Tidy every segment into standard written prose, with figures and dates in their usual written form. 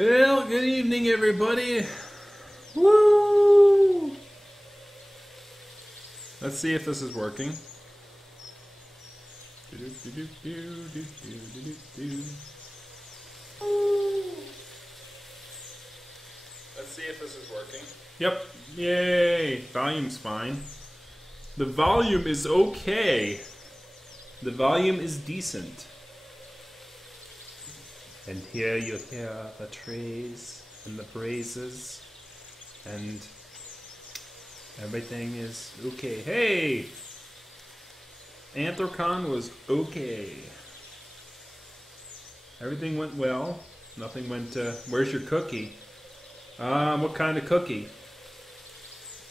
Well, good evening, everybody. Woo! Let's see if this is working. Let's see if this is working. Yep. Yay. Volume's fine. The volume is okay. The volume is decent. And here you hear the trays and the braises, and everything is okay. Hey! Anthrocon was okay. Everything went well. Nothing went, where's your cookie? What kind of cookie?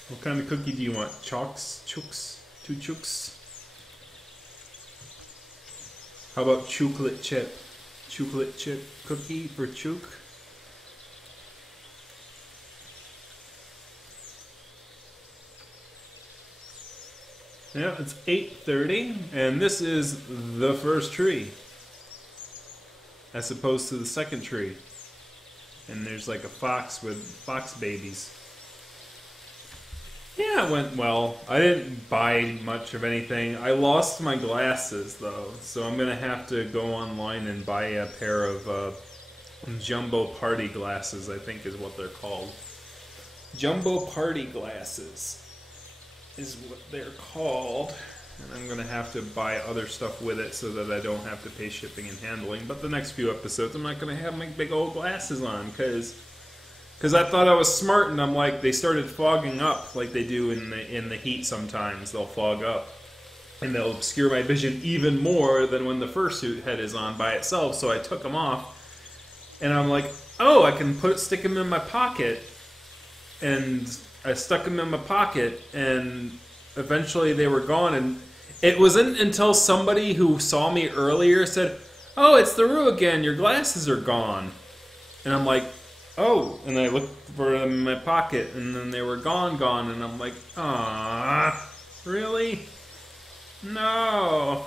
What kind of cookie do you want? Chooks? Chooks? 2 chooks? How about chocolate chip? Chocolate chip cookie for chook? Yeah, it's 8:30, and this is the first tree, as opposed to the second tree. And there's like a fox with fox babies. Yeah, it went well. I didn't buy much of anything. I lost my glasses, though, so I'm gonna have to go online and buy a pair of jumbo party glasses, I think is what they're called. Jumbo party glasses is what they're called. And I'm gonna have to buy other stuff with it so that I don't have to pay shipping and handling. But the next few episodes, I'm not gonna have my big old glasses on, because I thought I was smart, and I'm like, they started fogging up like they do in the heat sometimes. They'll fog up, and they'll obscure my vision even more than when the fursuit head is on by itself. So I took them off, and I'm like, oh, I can stick them in my pocket. And I stuck them in my pocket, and eventually they were gone. And it wasn't until somebody who saw me earlier said, oh, it's the Roo again, your glasses are gone. And I'm like, oh, and I looked for them in my pocket, and then they were gone, and I'm like, ah, really? No,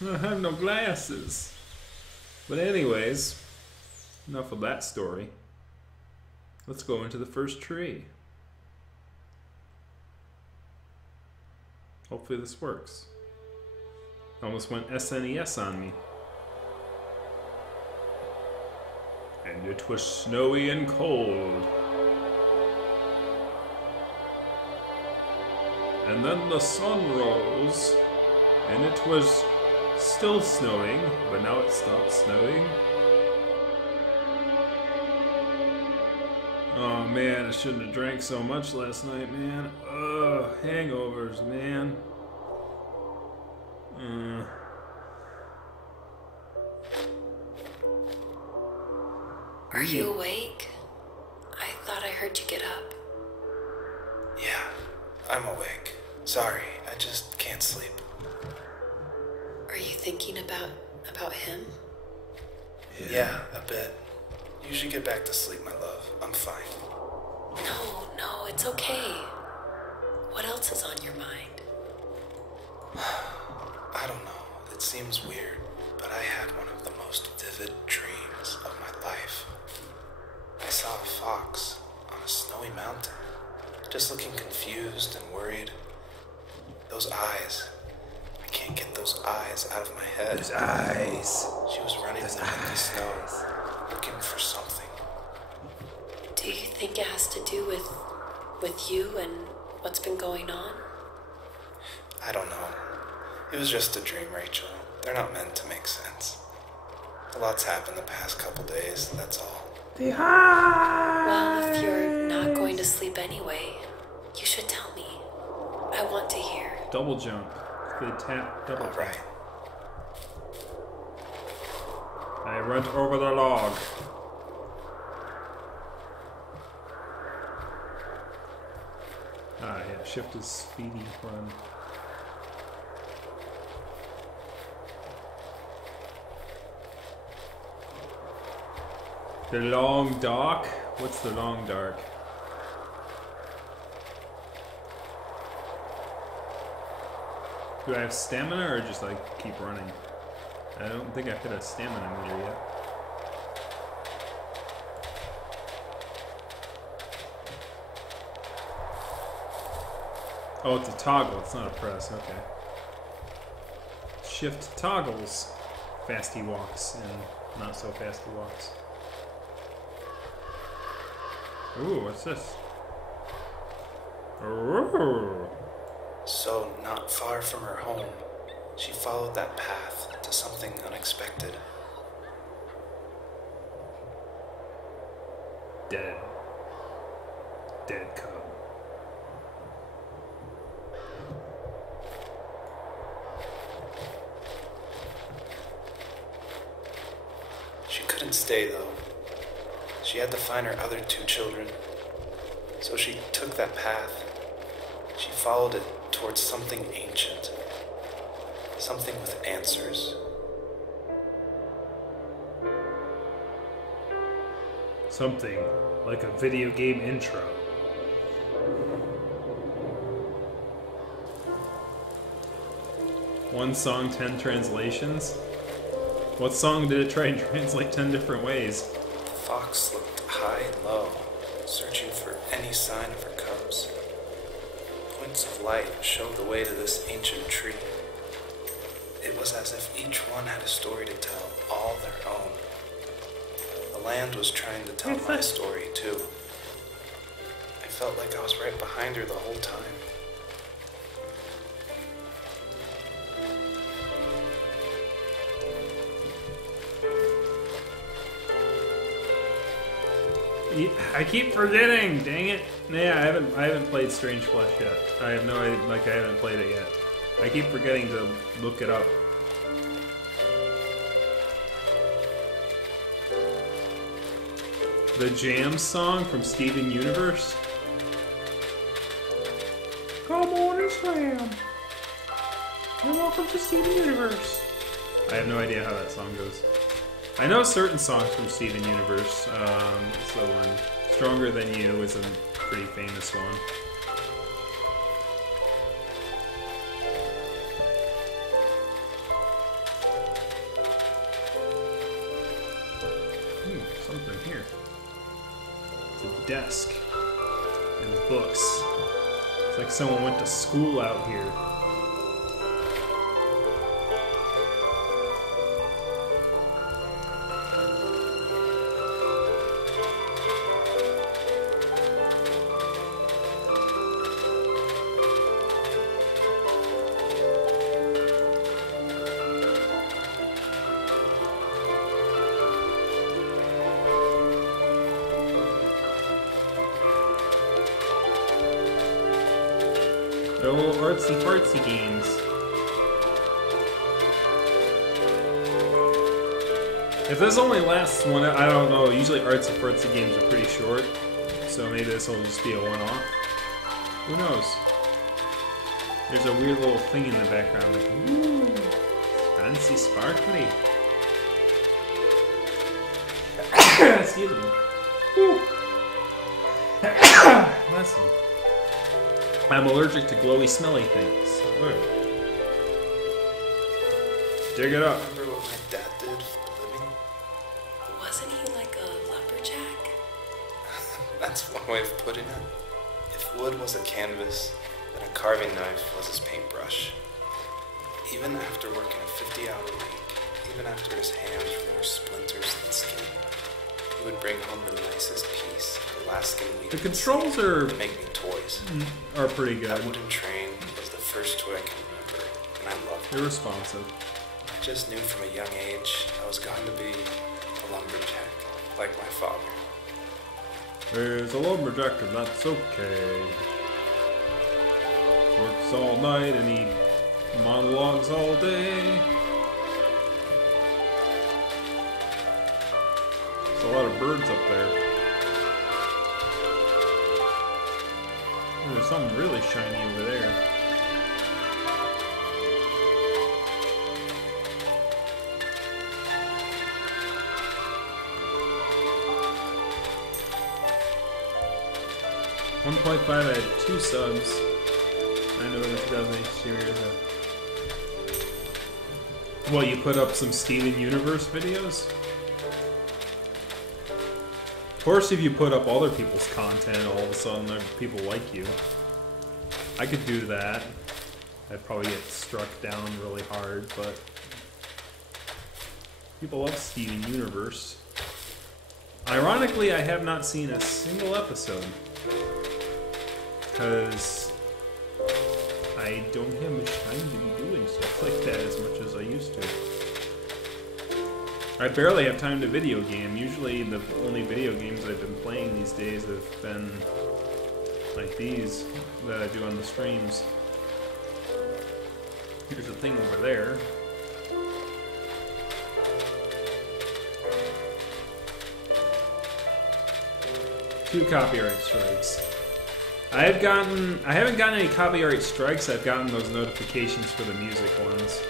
I have no glasses. But anyways, enough of that story. Let's go into the first tree. Hopefully this works. Almost went SNES on me. And it was snowy and cold. And then the sun rose, and it was still snowing, but now it stopped snowing. Oh man, I shouldn't have drank so much last night, man. Ugh, hangovers, man. Are you awake? I thought I heard you get up. Yeah, I'm awake. Sorry, I just can't sleep. Are you thinking about him? Yeah, a bit. You should get back to sleep, my love. I'm fine. No, it's okay. What else is on your mind? I don't know. It seems weird, but I had one of the most vivid dreams of my life. I saw a fox on a snowy mountain, just looking confused and worried. Those eyes. I can't get those eyes out of my head. Those eyes. She was running in the windy snow, looking for something. Do you think it has to do with you and what's been going on? I don't know. It was just a dream, Rachel. They're not meant to make sense. A lot's happened the past couple days, that's all. Well, if you're not going to sleep anyway, you should tell me. I want to hear. Double jump. Good tap, double jump. Right. I went over the log. Ah, yeah, shift is speedy run. The long dark? What's the long dark? Do I have stamina or just like keep running? I don't think I've hit a stamina meter yet. Oh, it's a toggle. It's not a press. Okay. Shift toggles. Fast he walks and not so fast he walks. Ooh, what's this? Ooh. So, not far from her home, she followed that path to something unexpected. Dead. Dead cub. She couldn't stay, though. She had to find her other 2 children. So she took that path. She followed it towards something ancient. Something with answers. Something like a video game intro. One song, 10 translations? What song did it try and translate 10 different ways? The fox looked high and low, searching for any sign of her cubs. Points of light showed the way to this ancient tree. It was as if each one had a story to tell, all their own. The land was trying to tell my story, too. I felt like I was right behind her the whole time. I keep forgetting, dang it. Yeah, I haven't played Strange Flesh yet. I have no idea, like I haven't played it yet. I keep forgetting to look it up. The Jam song from Steven Universe. Come on and slam. You're welcome to Steven Universe. I have no idea how that song goes. I know certain songs from Steven Universe. So one, Stronger Than You is a pretty famous one. Something here. It's a desk and books. It's like someone went to school out here. They're little artsy-fartsy games. If this only lasts one, I don't know. Usually artsy-fartsy games are pretty short, so maybe this will just be a one-off. Who knows? There's a weird little thing in the background, like, ooh, fancy sparkly. Excuse me. Ooh. Listen. I'm allergic to glowy, smelly things. Look. Dig it up. Remember what my dad did for a living? Wasn't he like a lumberjack? That's one way of putting it. If wood was a canvas, then a carving knife was his paintbrush. Even after working a 50-hour week, even after his hands were more splinters than skin, he would bring home the nicest piece of Alaskan wheat. The controls are to make me toys. Are pretty good. That wooden train was the first toy I can remember, and I loved it. They're responsive. I just knew from a young age I was going to be a lumberjack, like my father. There's a lumberjack and that's okay. Works all night and he monologues all day. There's a lot of birds up there. Oh, there's something really shiny over there. .5, I had 2 subs. 9 November 2008 series. What, you put up some Steven Universe videos? Of course, if you put up other people's content, all of a sudden people like you. I could do that. I'd probably get struck down really hard, but people love Steven Universe. Ironically, I have not seen a single episode because I don't have much time to be doing stuff like that as much as I used to. I barely have time to video game. Usually the only video games I've been playing these days have been like these that I do on the streams. Here's a thing over there. Two copyright strikes. I haven't gotten any copyright strikes. I've gotten those notifications for the music ones.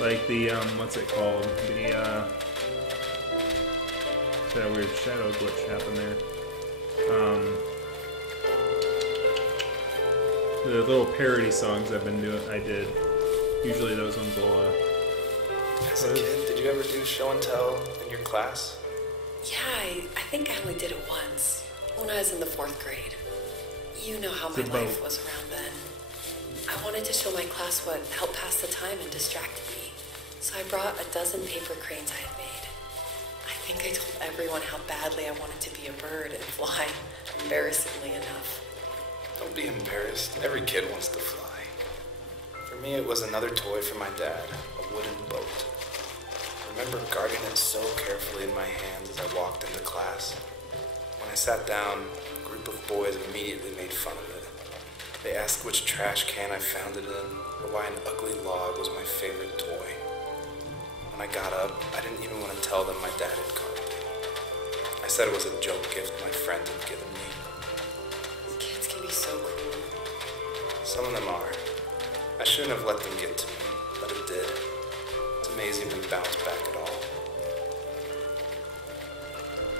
Like the, what's it called? That weird shadow glitch happened there. The little parody songs I did. Usually those ones will, As a kid, did you ever do show and tell in your class? Yeah, I think I only did it once, when I was in the 4th grade. You know how my life was around then. I wanted to show my class what helped pass the time and distracted me, so I brought a dozen paper cranes I had made. I think I told everyone how badly I wanted to be a bird and fly, embarrassingly enough. Don't be embarrassed. Every kid wants to fly. For me, it was another toy from my dad, a wooden boat. I remember guarding it so carefully in my hands as I walked into class. When I sat down, a group of boys immediately made fun of it. They asked which trash can I found it in, or why an ugly log was my favorite toy. When I got up, I didn't even want to tell them my dad had carved it. I said it was a joke gift my friend had given me. Kids can be so cruel. Some of them are. I shouldn't have let them get to me, but it did. It's amazing we bounced back at all.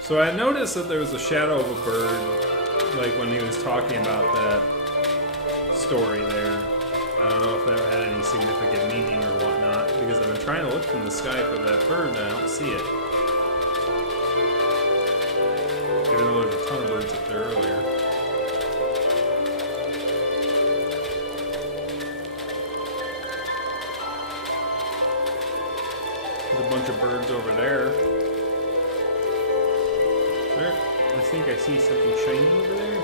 So I noticed that there was a shadow of a bird, like when he was talking about that story there. I don't know if that had any significant meaning or whatnot, because I've been trying to look from the sky for that bird and I don't see it. Even though there's a ton of birds up there earlier. There's a bunch of birds over there. There. I think I see something shiny over there.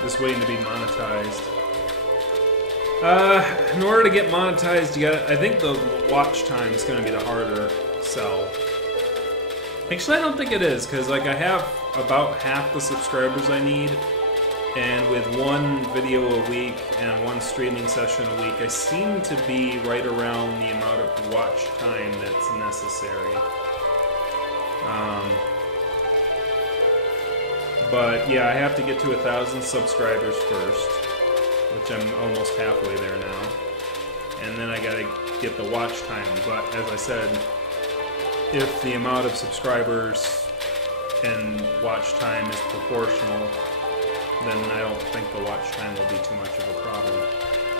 Just waiting to be monetized. In order to get monetized, I think the watch time is going to be the harder sell. Actually, I don't think it is, because like I have about half the subscribers I need, and with one video a week and one streaming session a week, I seem to be right around the amount of watch time that's necessary. But yeah, I have to get to 1,000 subscribers first, which I'm almost halfway there now. And then I gotta get the watch time. But as I said, if the amount of subscribers and watch time is proportional, then I don't think the watch time will be too much of a problem.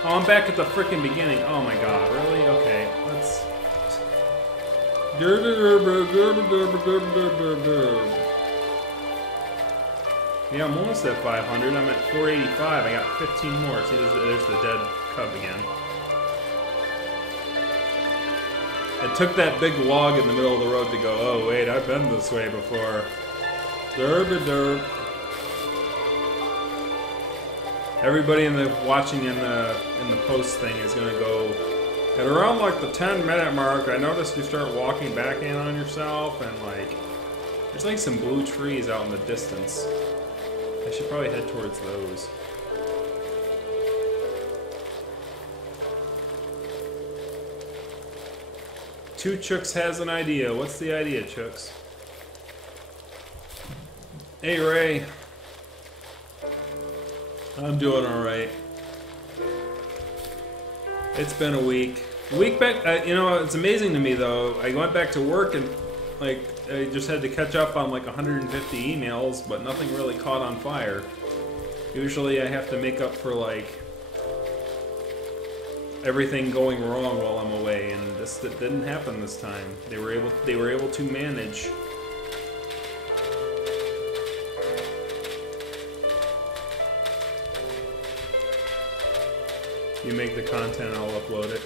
Oh, I'm back at the frickin' beginning. Oh my god, really? Okay, let's... Yeah, I'm almost at 500. I'm at 485. I got 15 more. See, there's the dead cub again. It took that big log in the middle of the road to go, oh wait, I've been this way before. Derp. Everybody in the watching in the post thing is gonna go at around like the 10-minute mark. I noticed you start walking back in on yourself, and like there's like some blue trees out in the distance. I should probably head towards those. Two Chooks has an idea. What's the idea, Chooks? Hey, Ray. I'm doing alright. It's been a week. A week back, you know, it's amazing to me though. I went back to work and like I just had to catch up on like 150 emails, but nothing really caught on fire. Usually I have to make up for like everything going wrong while I'm away, and that didn't happen this time. They were able to manage. You make the content, I'll upload it.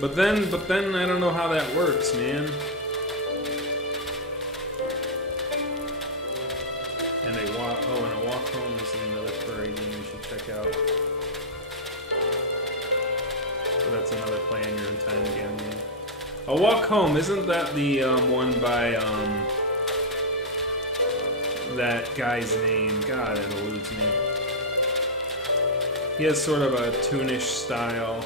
But then I don't know how that works, man. And a walk home is another furry game you should check out. So that's another play on your own time game. A Walk Home, isn't that the one by that guy's name? God, it eludes me. He has sort of a toonish style.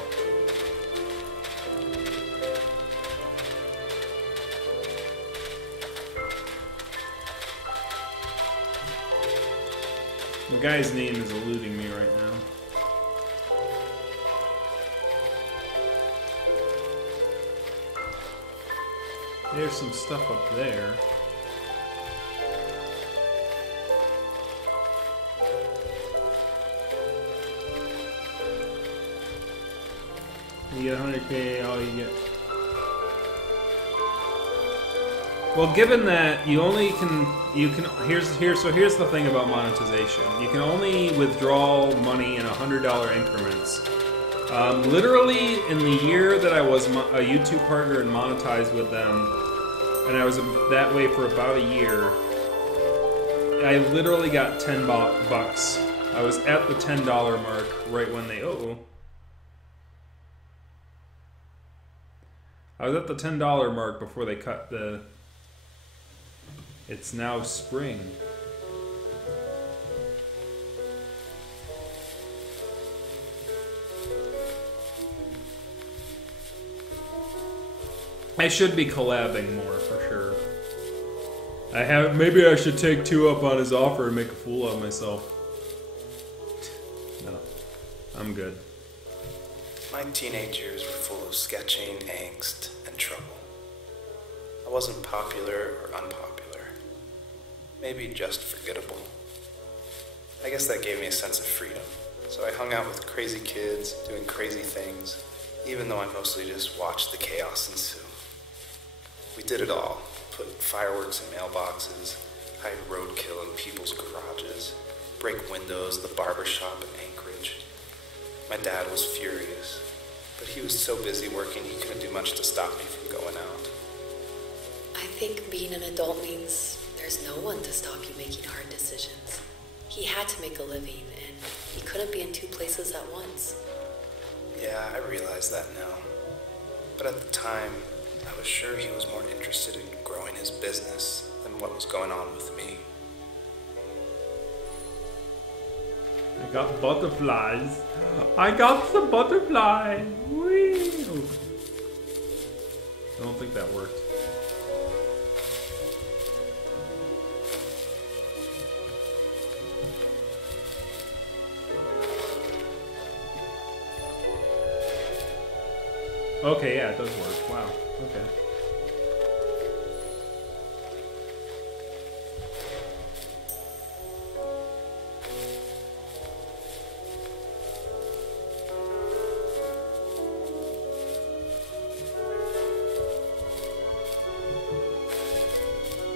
The guy's name is eluding me right now. There's some stuff up there. You get 100K, all you get. Well, given that you only here's the thing about monetization. You can only withdraw money in $100 increments. Literally, in the year that I was a YouTube partner and monetized with them, and I was that way for about a year, I literally got 10 bucks. I was at the $10 mark right when they I was at the $10 mark before they cut the. It's now spring. I should be collabing more for sure. Maybe I should take 2 up on his offer and make a fool of myself. No, I'm good. My teenage years were full of sketching, angst, and trouble. I wasn't popular or unpopular. Maybe just forgettable. I guess that gave me a sense of freedom. So I hung out with crazy kids, doing crazy things, even though I mostly just watched the chaos ensue. We did it all. Put fireworks in mailboxes, hide roadkill in people's garages, break windows at the barber shop in Anchorage. My dad was furious, but he was so busy working he couldn't do much to stop me from going out. I think being an adult means there's no one to stop you making hard decisions. He had to make a living, and he couldn't be in 2 places at once. Yeah, I realize that now. But at the time, I was sure he was more interested in growing his business than what was going on with me. I got butterflies. I got some butterflies. Whee! I don't think that worked. Okay, yeah, it does work. Wow. Okay.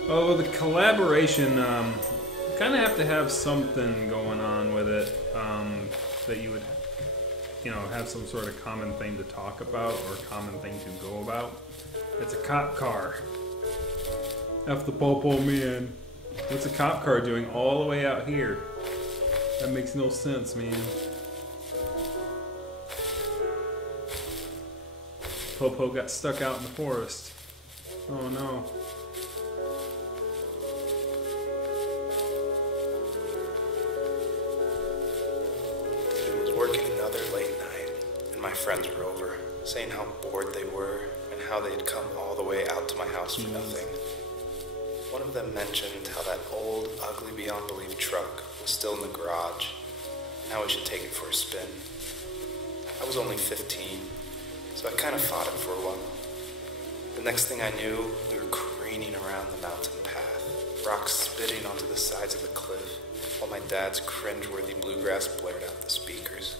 Oh, the collaboration, kind of have to have something going on with it, that you would, have some sort of common thing to talk about or common thing to go about. It's a cop car. F the popo man. What's a cop car doing all the way out here? That makes no sense, man. Popo got stuck out in the forest. Oh no. My friends were over, saying how bored they were and how they'd come all the way out to my house for nothing. One of them mentioned how that old, ugly beyond belief truck was still in the garage and how we should take it for a spin. I was only 15, so I kind of fought it for a while. The next thing I knew, we were careening around the mountain path, rocks spitting onto the sides of the cliff, while my dad's cringeworthy bluegrass blared out the speakers.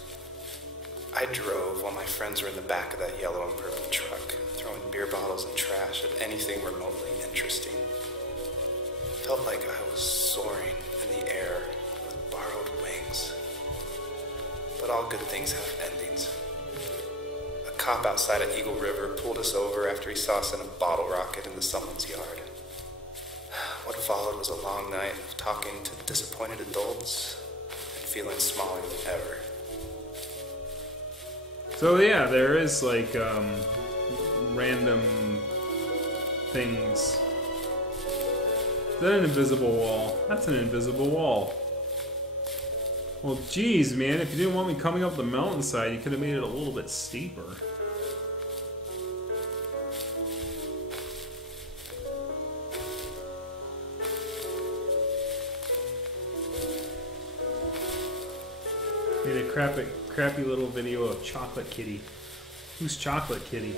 I drove while my friends were in the back of that yellow and purple truck, throwing beer bottles and trash at anything remotely interesting. Felt like I was soaring in the air with borrowed wings. But all good things have cop outside at Eagle River pulled us over after he saw us in a bottle rocket into someone's yard. What followed was a long night of talking to disappointed adults and feeling smaller than ever. So yeah, there is like random things. Is that an invisible wall? That's an invisible wall. Well, geez, man, if you didn't want me coming up the mountainside, you could have made it a little bit steeper. Made a crappy little video of Chocolate Kitty. Who's Chocolate Kitty?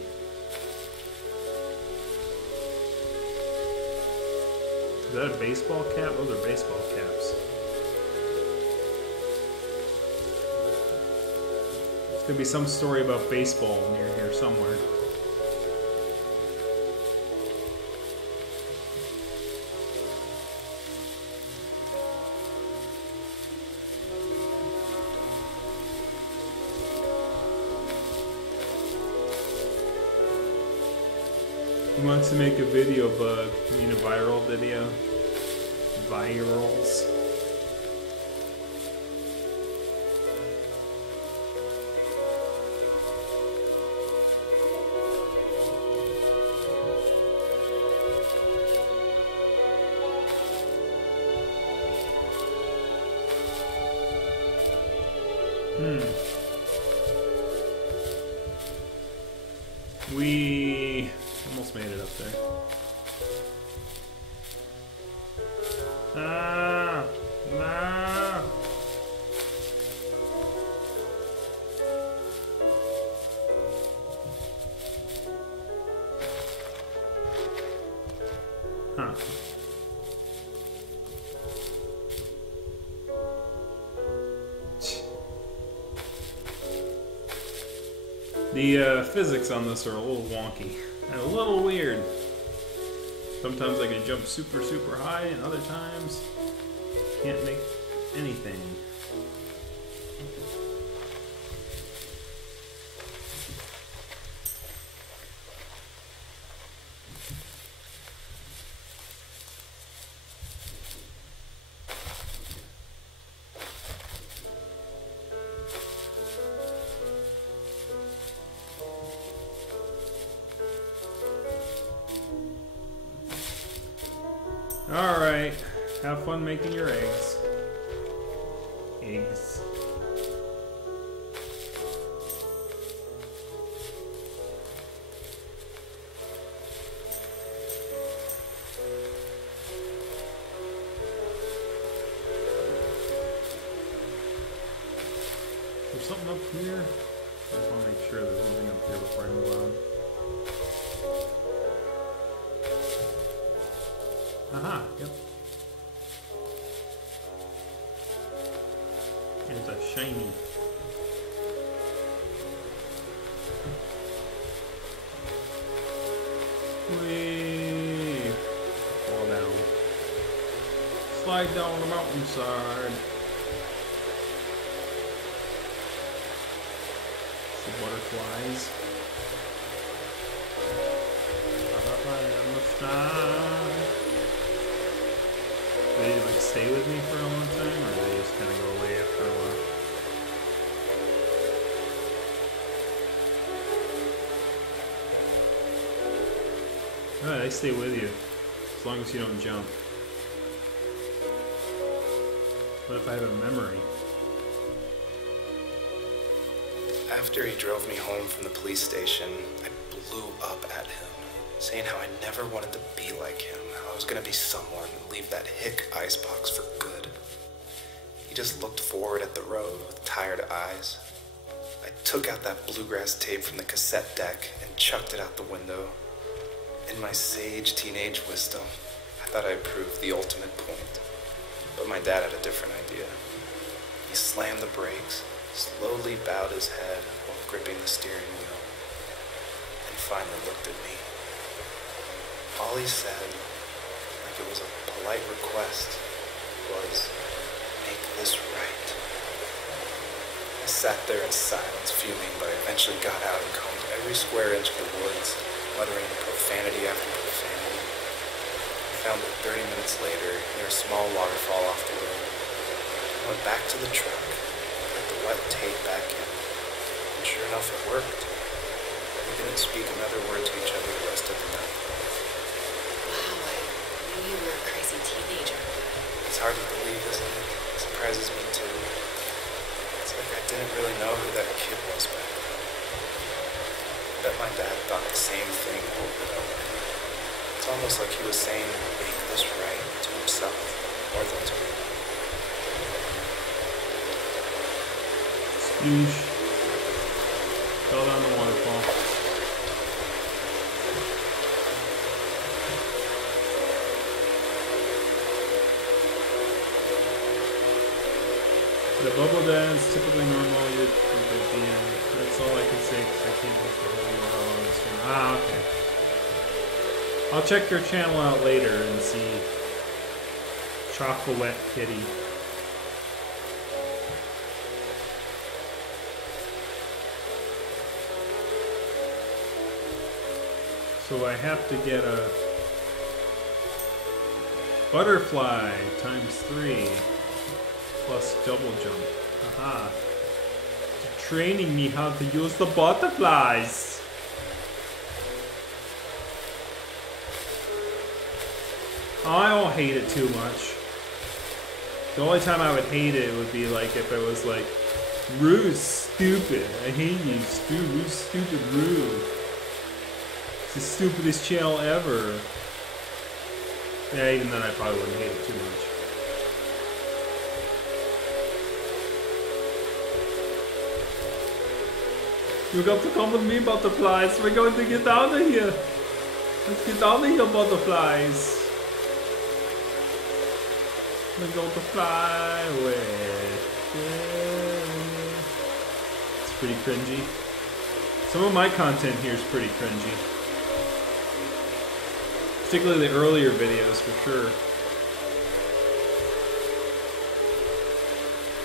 Is that a baseball cap? Those are baseball caps. There's gonna be some story about baseball near here somewhere. He wants to make a video bug. You mean a viral video? Virals. We almost made it up there. Ah! Ah! Huh. The physics on this are a little wonky and a little weird. Sometimes I can jump super high, and other times can't make anything. Alright, have fun making your eggs. Eggs. There's something up here? I just want to make sure there's nothing up here before I move on. Aha, yep. It's a shiny. Whee! Fall down. Slide down the mountainside. Some butterflies. Butterfly in the sky. Do they like stay with me for a long time, or do they just kind of go away after a while? Alright, they stay with you, as long as you don't jump. What if I have a memory? After he drove me home from the police station, I blew up at him, saying how I never wanted to be like him, how I was gonna be someone and leave that hick icebox for good. He just looked forward at the road with tired eyes. I took out that bluegrass tape from the cassette deck and chucked it out the window. In my sage teenage wisdom, I thought I proved the ultimate point. But my dad had a different idea. He slammed the brakes, slowly bowed his head while gripping the steering wheel, and finally looked at me. All he said, like it was a polite request, was, "Make this right." I sat there in silence, fuming, but I eventually got out and combed every square inch of the woods, muttering profanity after profanity. I found it 30 minutes later near a small waterfall off the road. I went back to the truck, put the wet tape back in, and sure enough it worked. We didn't speak another word to each other the rest of the night. Wow, I knew you were a crazy teenager. It's hard to believe, isn't it? It surprises me too. It's like I didn't really know who that kid was back then. I bet my dad thought the same thing over and over. It's almost like he was saying, make this right to himself, more than to me. Sploosh. Fell down the waterfall. The bubble dance, typically normal, you'd be at the end. That's all I can say because I can't watch the whole URL on the stream. Ah, okay. I'll check your channel out later and see Chocolate Kitty. So I have to get a butterfly ×3 plus double jump. Aha. They're training me how to use the butterflies. I don't hate it too much. The only time I would hate it would be like if it was like, Roo's stupid. I hate you, Roo's stupid Roo. It's the stupidest channel ever. Yeah, even then I probably wouldn't hate it too much. You got to come with me, butterflies. We're going to get out of here. Let's get out of here, butterflies. We're going to fly away. It's pretty cringy. Some of my content here is pretty cringy. Particularly the earlier videos, for sure.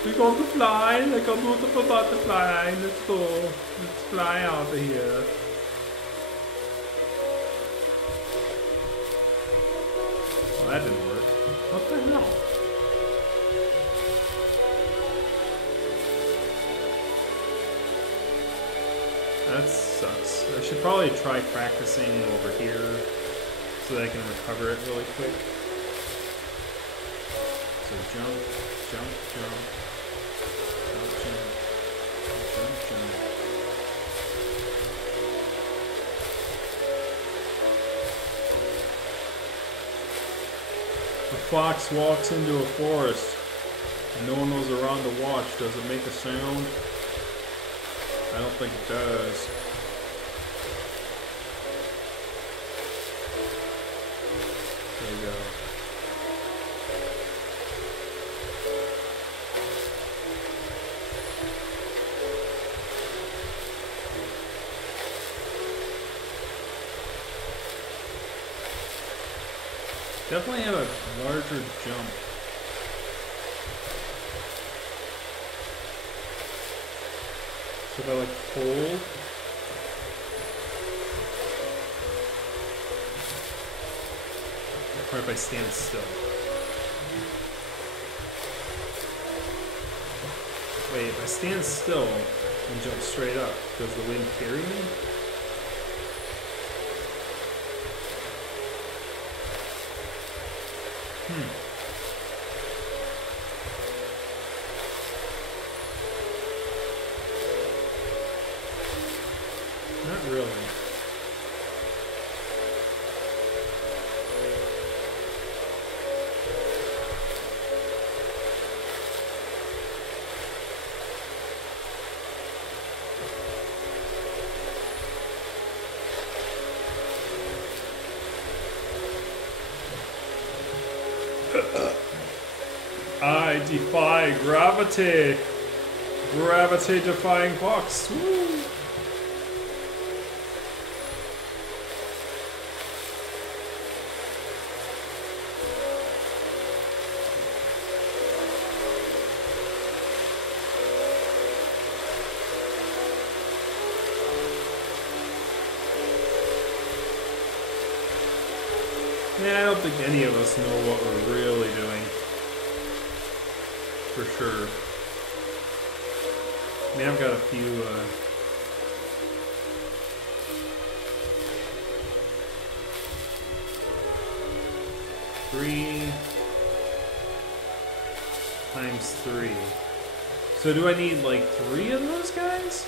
We're going to fly like a beautiful butterfly. Let's go. Let's fly out of here. Well, that didn't work. What the hell? That sucks. I should probably try practicing over here so that I can recover it really quick. So jump, jump, jump. Jump, jump. Jump, jump. A fox walks into a forest and no one was around to watch. Does it make a sound? I don't think it does. There we go. Definitely have a larger jump. So if I like hold, or if I stand still. Wait, if I stand still and jump straight up, does the wind carry me? Not really. I defy gravity. Gravity defying fox. Woo. Yeah, I don't think any of us know what we're really doing. For sure. I mean, I've got a few, 3 times 3. So do I need like 3 of those guys?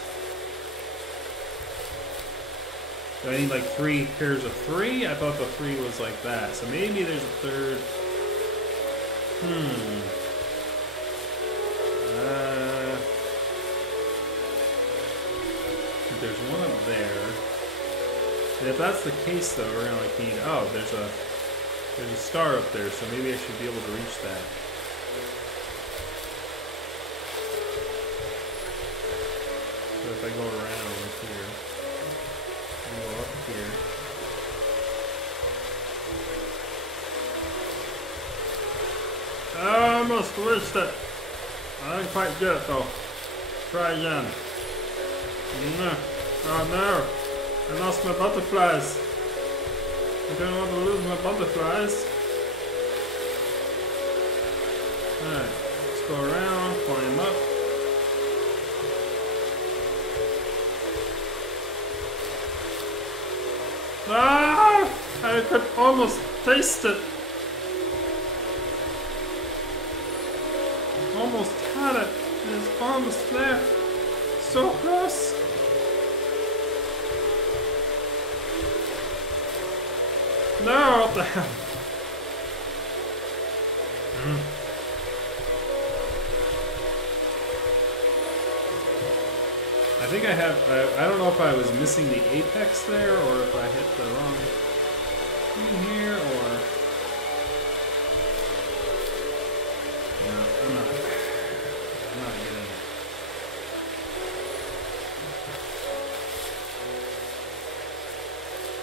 Do I need like 3 pairs of 3? I thought the 3 was like that. So maybe there's a third. There's one up there. And if that's the case though, we're gonna like need, oh, there's a star up there, so maybe I should be able to reach that. So if I go around here, and go up here. Oh, I almost reached it. I didn't quite get it though. Try again. No. Oh no. I lost my butterflies. I don't want to lose my butterflies. Alright, let's go around, climb up. Ah! I could almost taste it. Almost had it. It's almost there. So close. No, what the hell? I think I have, I don't know if I was missing the apex there or if I hit the wrong thing here or... No, I'm not getting it.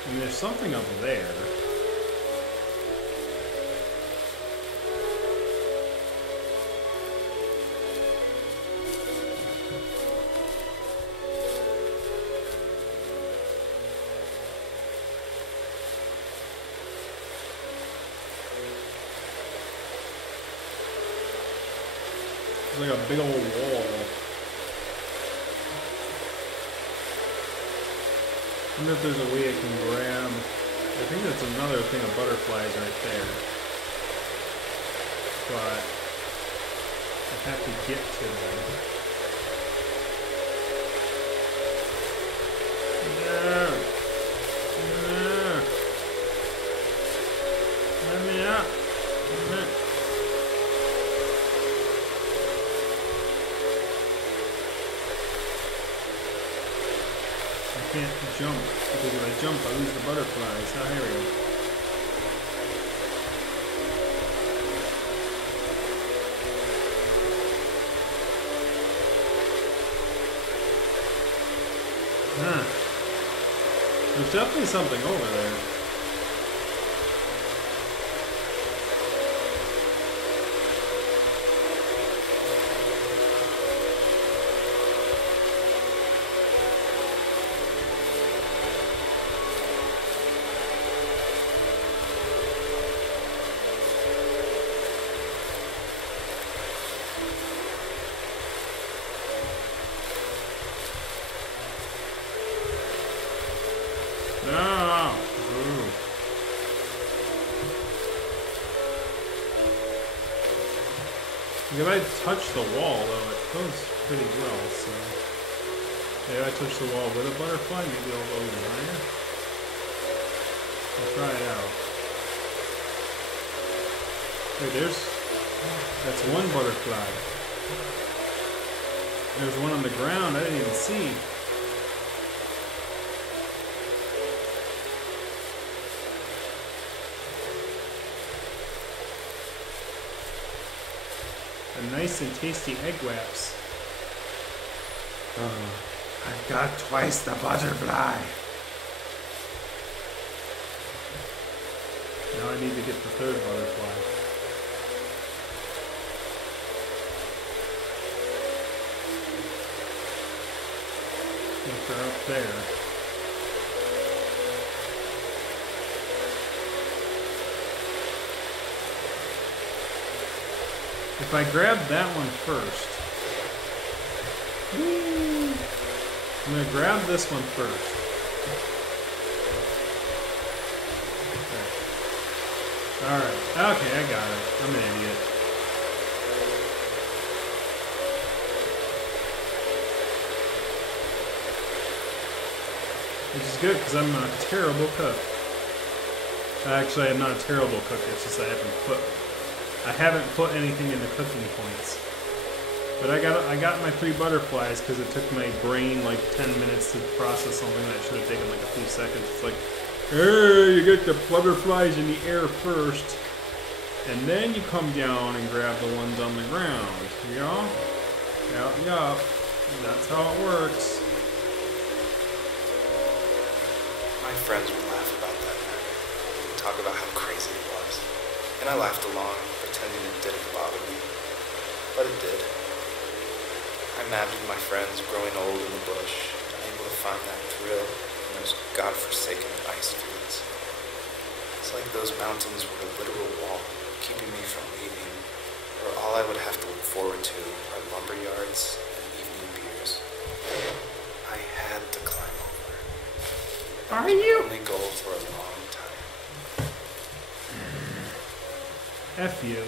I mean, there's something up there. It's like a big old wall. I wonder if there's a way I can grab. I think that's another thing of butterflies right there. But I have to get to them. No! No! Let me up! I can't jump, because if I jump, I lose the butterflies. Ah, here we go. Huh. There's definitely something over there. If I touch the wall, though, it goes pretty well, so... Maybe I touch the wall with a butterfly, maybe I'll go even higher. I'll try it out. Wait, that's one butterfly. There's one on the ground I didn't even see. Nice and tasty egg wraps. I've got twice the butterfly. Now I need to get the third butterfly. If they're up there. If I grab that one first... I'm going to grab this one first. Alright. Okay, I got it. I'm an idiot. Which is good, because I'm a terrible cook. Actually, I'm not a terrible cook, it's just I haven't put anything into cooking points. But I got my 3 butterflies because it took my brain like 10 minutes to process something that should have taken like a few seconds. It's like, hey, you get the butterflies in the air first, and then you come down and grab the ones on the ground. Yeah? Yup. That's how it works. My friends would laugh about that night, talk about how crazy it was. And I laughed along, pretending it didn't bother me. But it did. I imagined my friends growing old in the bush, unable to find that thrill in those godforsaken ice fields. It's like those mountains were a literal wall, keeping me from leaving, where all I would have to look forward to are lumber yards and evening beers. I had to climb over. That was my only goal for a long time. F you.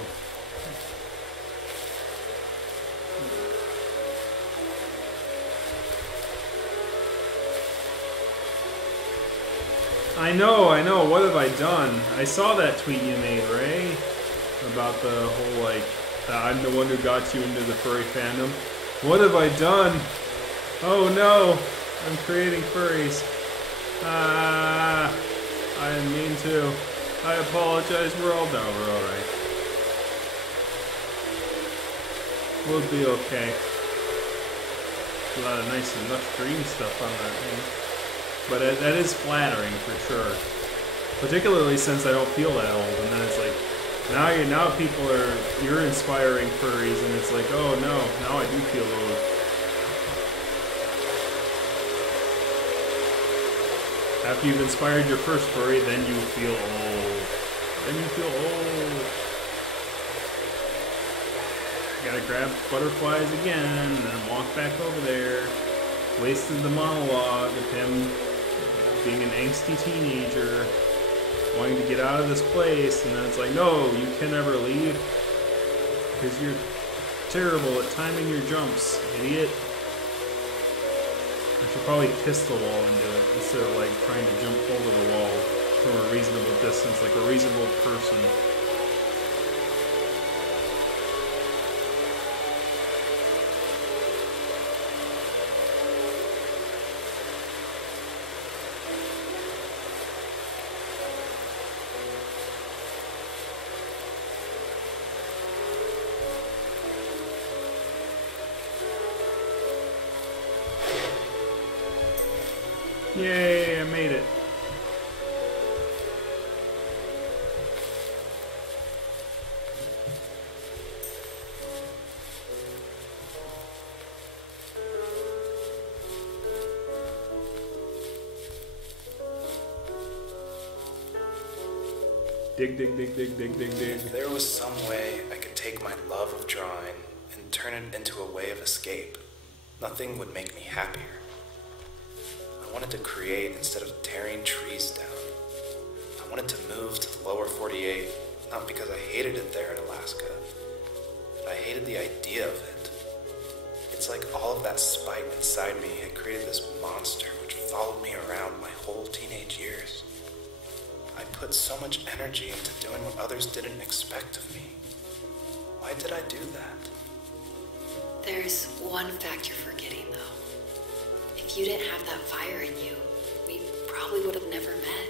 I know. What have I done? I saw that tweet you made, Ray, about the whole, like, I'm the one who got you into the furry fandom. What have I done? Oh no, I'm creating furries. I didn't mean to. I apologize, we're all alright. We'll be okay. A lot of nice and lush green stuff on that thing. But that is flattering for sure. Particularly since I don't feel that old, and then it's like, now people you're inspiring furries, and it's like, oh no, now I do feel old. After you've inspired your first furry, then you feel old. Gotta grab butterflies again, and then walk back over there. Wasted the monologue of him being an angsty teenager, wanting to get out of this place, and then it's like, no, you can never leave, because you're terrible at timing your jumps, idiot. I should probably kiss the wall and do it, instead of like trying to jump over the wall from a reasonable distance, like a reasonable person. Yay, I made it. Dig. If there was some way I could take my love of drawing and turn it into a way of escape, nothing would make me happier. I wanted to create instead of tearing trees down. I wanted to move to the lower 48, not because I hated it there in Alaska, but I hated the idea of it. It's like all of that spite inside me had created this monster which followed me around my whole teenage years. I put so much energy into doing what others didn't expect of me. Why did I do that? There's one fact you're forgetting, though. If you didn't have that fire in you, we probably would have never met.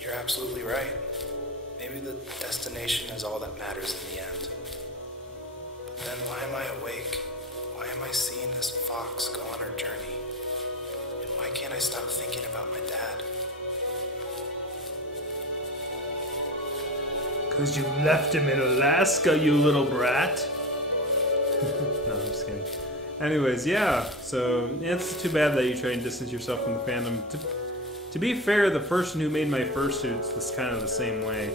You're absolutely right. Maybe the destination is all that matters in the end. But then why am I awake? Why am I seeing this fox go on her journey? And why can't I stop thinking about my dad? Because you left him in Alaska, you little brat. No, I'm just kidding. Anyways, yeah, so it's too bad that you try and distance yourself from the fandom. To be fair, the person who made my fursuits was kind of the same way.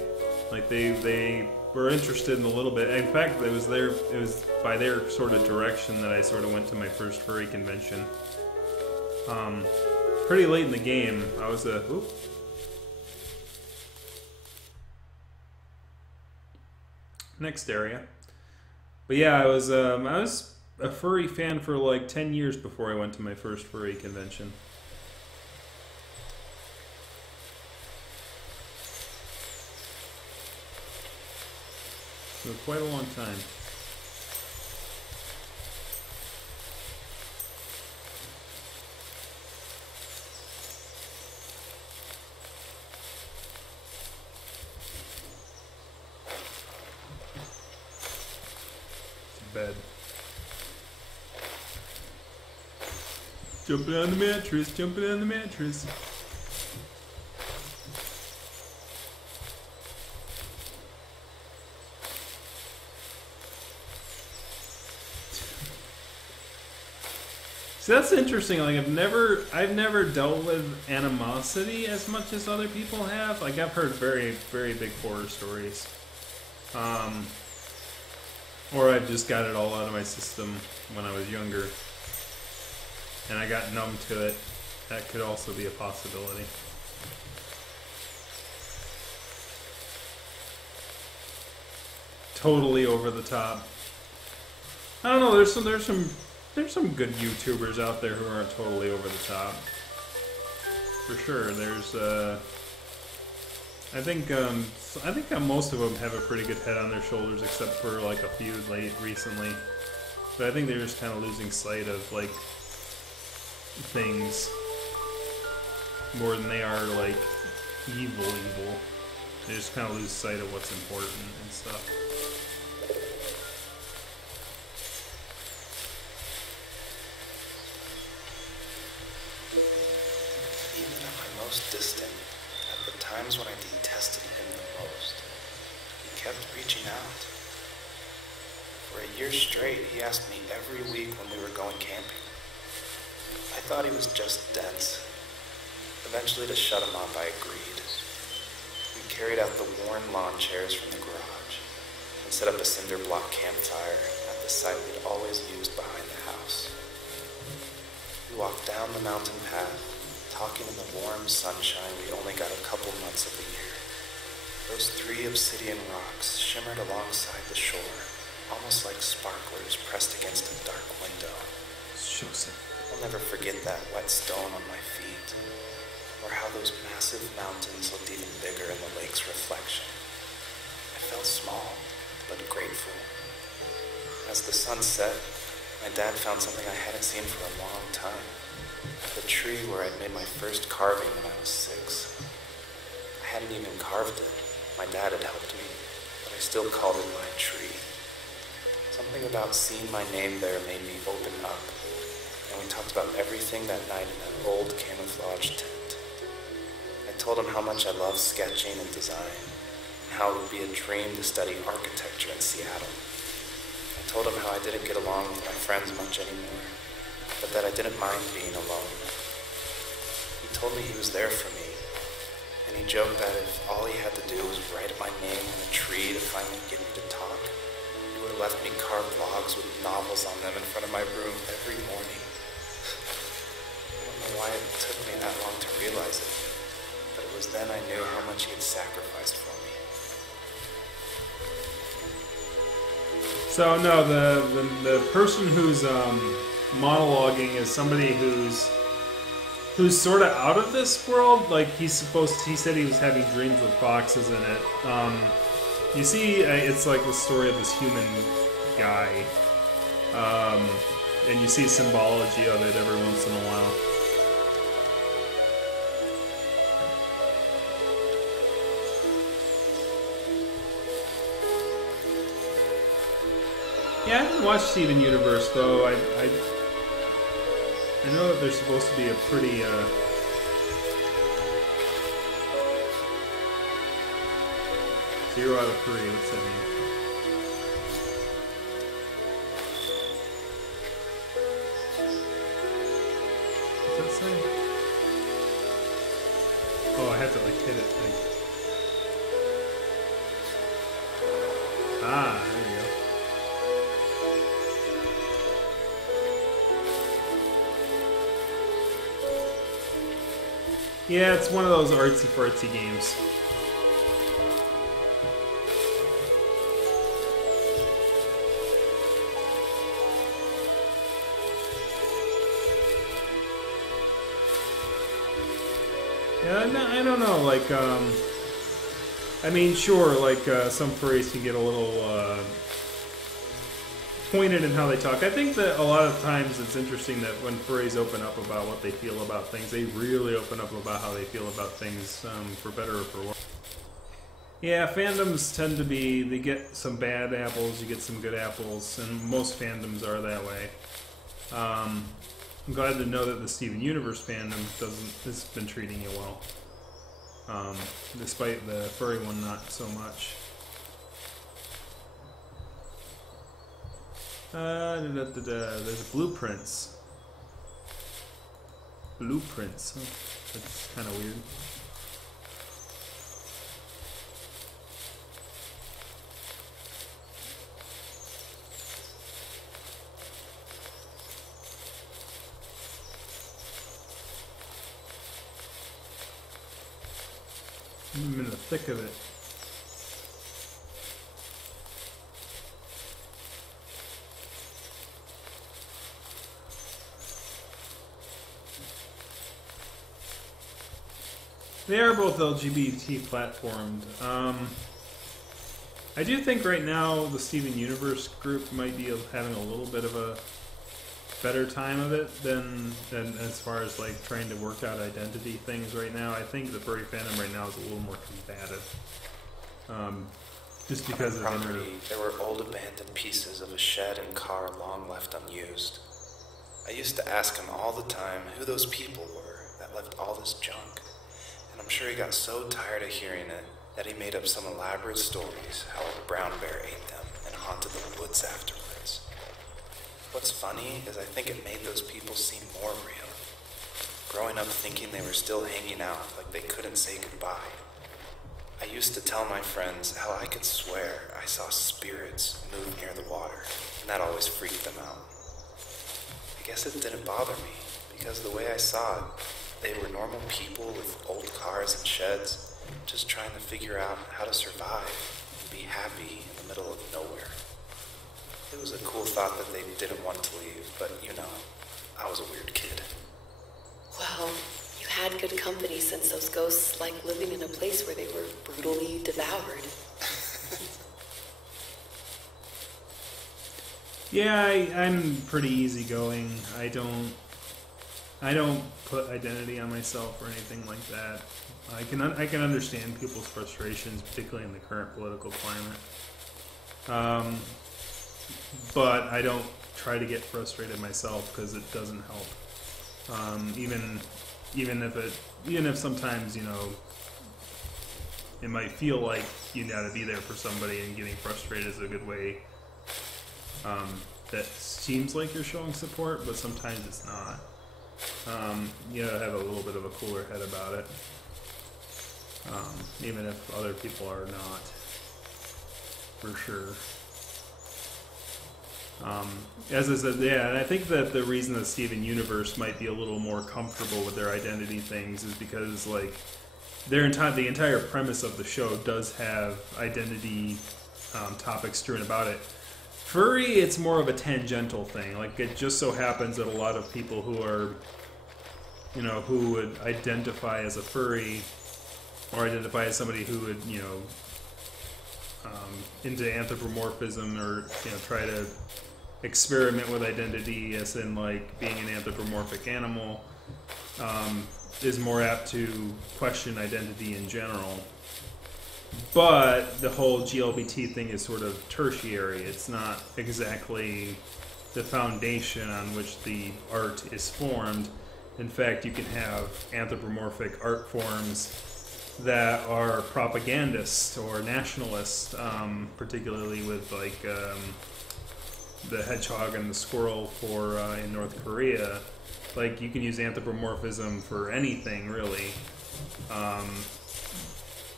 Like they were interested in a little bit. In fact, it was by their sort of direction that I sort of went to my first furry convention. Pretty late in the game, I was next area. But yeah, I was a furry fan for like 10 years before I went to my first furry convention. So quite a long time. Bed. Jumping on the mattress, jumping on the mattress. So that's interesting. Like I've never dealt with animosity as much as other people have. Like I've heard very, very big horror stories. Or I just got it all out of my system when I was younger. And I got numb to it. That could also be a possibility. Totally over the top. I don't know, there's some good YouTubers out there who aren't totally over the top. For sure. There's I think most of them have a pretty good head on their shoulders, except for like a few recently. But I think they're just kind of losing sight of like things more than they are like evil. They just kind of lose sight of what's important and stuff. Even at my most distant, at the times when I detested him the most, he kept reaching out. For a year straight, he asked me every week when we were going camping. I thought he was just dense. Eventually, to shut him up, I agreed. We carried out the worn lawn chairs from the garage and set up a cinder block campfire at the site we'd always used behind the house. We walked down the mountain path, talking in the warm sunshine we only got a couple months of the year. Those 3 obsidian rocks shimmered alongside the shore, almost like sparklers pressed against a dark window. I'll never forget that wet stone on my feet, or how those massive mountains looked even bigger in the lake's reflection. I felt small, but grateful. As the sun set, my dad found something I hadn't seen for a long time. The tree where I'd made my first carving when I was 6. I hadn't even carved it. My dad had helped me, but I still called it my tree. Something about seeing my name there made me open up, and we talked about everything that night in that old camouflage tent. I told him how much I loved sketching and design, and how it would be a dream to study architecture in Seattle. I told him how I didn't get along with my friends much anymore, but that I didn't mind being alone. He told me he was there for me, and he joked that if all he had to do was write my name on a tree to finally get me to talk, he would have left me carved logs with novels on them in front of my room every morning. I don't know why it took me that long to realize it, but it was then I knew how much he had sacrificed for me. So no, the person who's monologuing is somebody who's sort of out of this world. Like he said he was having dreams with foxes in it. You see, it's like the story of this human guy, and you see symbology of it every once in a while. Yeah, I haven't watched Steven Universe though. I know that they're supposed to be a pretty 0 out of 3. What's that mean? What's that say? Oh, I have to like hit it. Ah, there you go. Yeah, it's one of those artsy-fartsy games. Yeah, no, I don't know, like, I mean, sure, like, some furries can get a little, pointed in how they talk. I think that a lot of times it's interesting that when furries open up about what they feel about things, they really open up about how they feel about things, for better or for worse. Yeah, fandoms tend to be, they get some bad apples, you get some good apples, and most fandoms are that way. I'm glad to know that the Steven Universe fandom has been treating you well. Despite the furry one not so much. There's blueprints. Blueprints. Huh? That's kind of weird. I'm in the thick of it. They are both LGBT platformed. I do think right now the Steven Universe group might be having a little bit of a better time of it than as far as like trying to work out identity things right now. I think the furry fandom right now is a little more combative. Just because of property, there were old abandoned pieces of a shed and car long left unused. I used to ask him all the time who those people were that left all this junk. And I'm sure he got so tired of hearing it that he made up some elaborate stories how a brown bear ate them and haunted the woods afterwards. What's funny is I think it made those people seem more real. Growing up thinking they were still hanging out like they couldn't say goodbye. I used to tell my friends how I could swear I saw spirits move near the water, and that always freaked them out. I guess it didn't bother me, because the way I saw it, they were normal people with old cars and sheds, just trying to figure out how to survive and be happy in the middle of nowhere. It was a cool thought that they didn't want to leave, but you know, I was a weird kid. Well, you had good company since those ghosts like living in a place where they were brutally devoured. Yeah, I'm pretty easygoing. I don't put identity on myself or anything like that. I can understand people's frustrations, particularly in the current political climate. But I don't try to get frustrated myself because it doesn't help. Even if sometimes, you know, it might feel like you gotta be there for somebody, and getting frustrated is a good way. That seems like you're showing support, but sometimes it's not. You gotta have a little bit of a cooler head about it. Even if other people are not, for sure. As I said, yeah, and I think that the reason that Steven Universe might be a little more comfortable with their identity things is because, like, the entire premise of the show does have identity topics strewn about it. Furry, it's more of a tangential thing. Like, it just so happens that a lot of people who are, you know, who would identify as a furry or identify as somebody who would, you know, into anthropomorphism, or, you know, try to experiment with identity as in like being an anthropomorphic animal, is more apt to question identity in general. But the whole GLBT thing is sort of tertiary. It's not exactly the foundation on which the art is formed. In fact, you can have anthropomorphic art forms that are propagandist or nationalist, particularly with like the hedgehog and the squirrel for in North Korea. Like, you can use anthropomorphism for anything, really.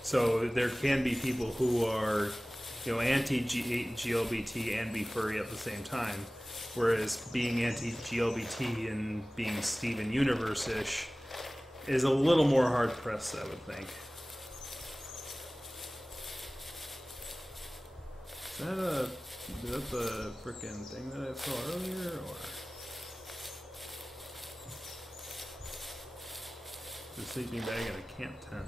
So there can be people who are anti-GLBT and be furry at the same time. Whereas being anti-GLBT and being Steven Universe-ish is a little more hard-pressed, I would think. Is that the frickin' thing that I saw earlier, or the sleeping bag in a camp tent?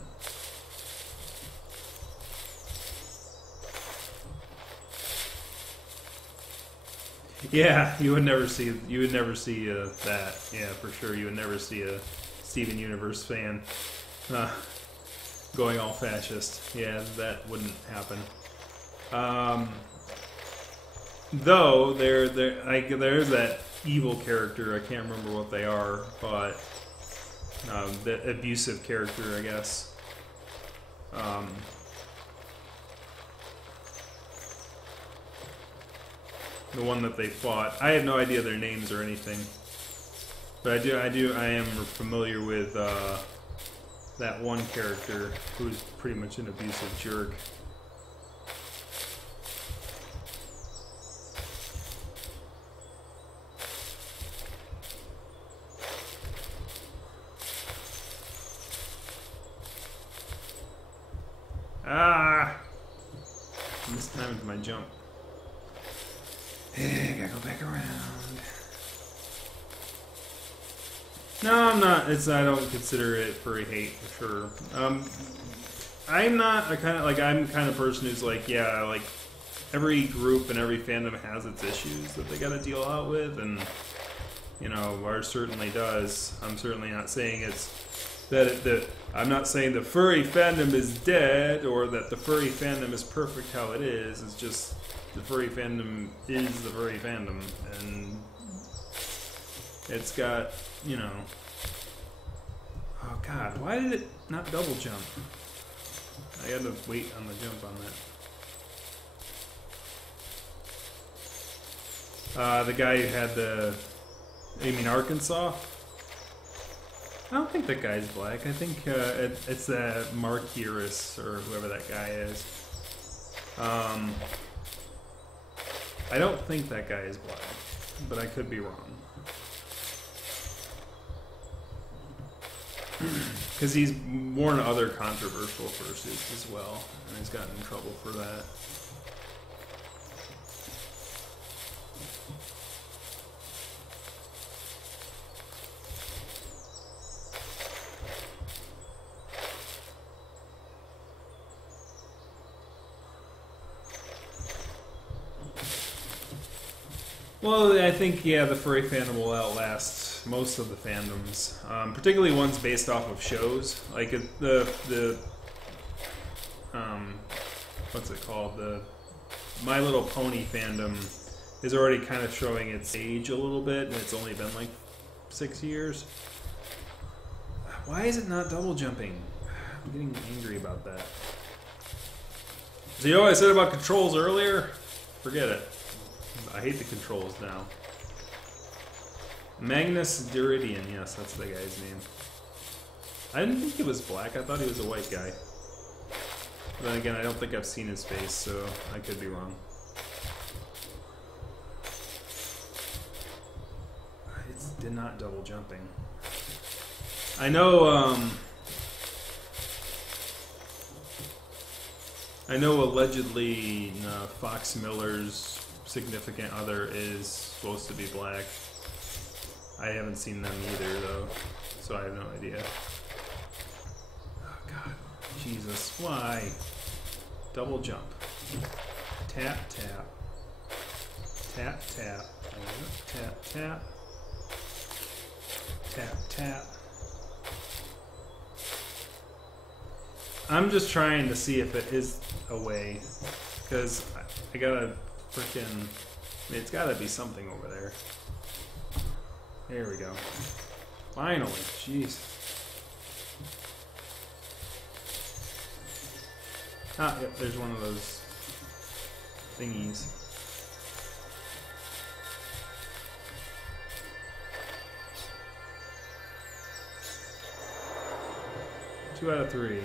Yeah, you would never see that. Yeah, for sure, you would never see a Steven Universe fan going all fascist. Yeah, that wouldn't happen. Though there's that evil character. I can't remember what they are, but the abusive character, I guess. The one that they fought. I have no idea their names or anything, but I am familiar with that one character who's pretty much an abusive jerk. Ah! This time is my jump. Hey, gotta go back around. No, I'm not. I don't consider it furry hate for sure. I'm not I'm kind of person who's like, yeah, like every group and every fandom has its issues that they gotta deal out with, and ours certainly does. I'm certainly not saying I'm not saying the furry fandom is dead or that the furry fandom is perfect how it is. It's just the furry fandom is the furry fandom, and it's got, oh god, why did it not double jump? I had to wait on the jump on that. The guy who had Arkansas? I don't think that guy's black. I think it's Marquirus or whoever that guy is. I don't think that guy is black, but I could be wrong. Because he's worn other controversial fursuits as well, and he's gotten in trouble for that. Well, I think, yeah, the furry fandom will outlast most of the fandoms, particularly ones based off of shows. Like what's it called? The My Little Pony fandom is already kind of showing its age a little bit, and it's only been like 6 years. Why is it not double jumping? I'm getting angry about that. So you know what I said about controls earlier? Forget it. I hate the controls now. Magnus Duridian, yes, that's the guy's name. I didn't think he was black, I thought he was a white guy. But then again, I don't think I've seen his face, so I could be wrong. It did not double jumping. I know allegedly Fox Miller's significant other is supposed to be black. I haven't seen them either, though, so I have no idea. Oh, God. Jesus, why? Double jump. Tap, tap. Tap, tap. Tap, tap. Tap, tap. I'm just trying to see if it is a way, because I gotta freaking... I mean, it's gotta be something over there. There we go. Finally, jeez. Ah, yep, there's one of those thingies. Two out of three.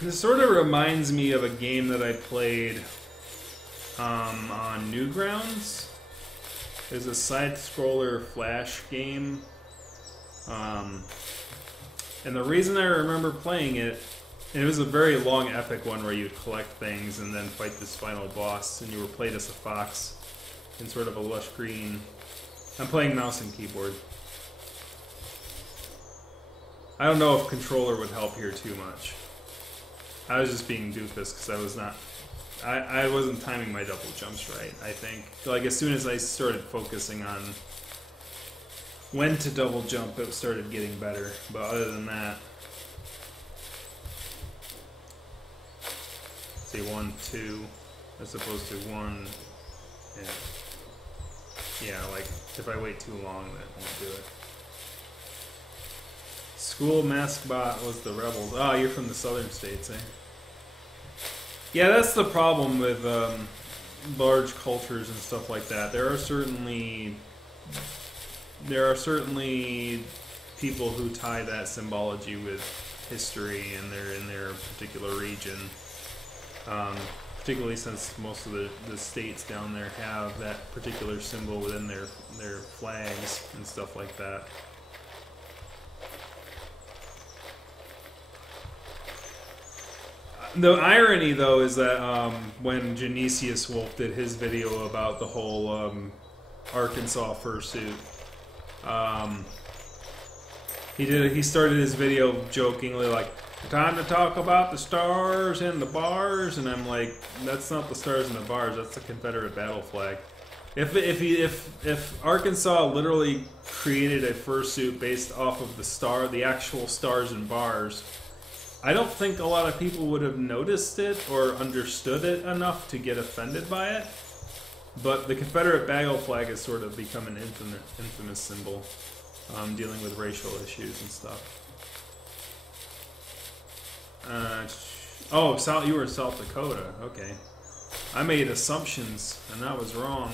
This sort of reminds me of a game that I played on Newgrounds. It was a side-scroller Flash game. And the reason I remember playing it, it was a very long, epic one where you'd collect things and then fight this final boss, and you were played as a fox in sort of a lush green. I'm playing mouse and keyboard. I don't know if controller would help here too much. I was just being doofus because I was not... I wasn't timing my double jumps right, I think. Like, as soon as I started focusing on when to double jump, it started getting better. But other than that... Say 1, 2, as opposed to 1... Yeah, like, if I wait too long, that won't do it. School mascot was the rebels. Oh, you're from the southern states, eh? Yeah, that's the problem with large cultures and stuff like that. There are certainly people who tie that symbology with history, and they're in their particular region. Particularly since most of the states down there have that particular symbol within their flags and stuff like that. The irony, though, is that when Genesius Wolf did his video about the whole Arkansas fursuit, he started his video jokingly like, "Time to talk about the stars and the bars," and I'm like, that's not the stars and the bars, that's the Confederate battle flag. If Arkansas literally created a fursuit based off of the actual stars and bars, I don't think a lot of people would have noticed it or understood it enough to get offended by it. But the Confederate battle flag has sort of become an infamous symbol, dealing with racial issues and stuff. You were in South Dakota. Okay. I made assumptions, and that was wrong.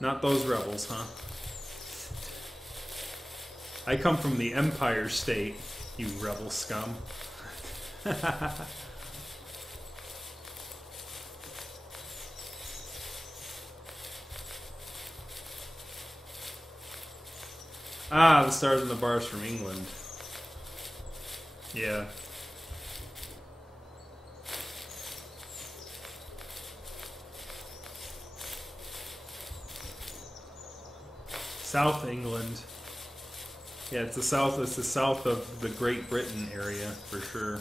Not those rebels, huh? I come from the Empire State, you rebel scum. The stars and the bars from England. Yeah. South England. Yeah, it's the south. It's the south of the Great Britain area for sure.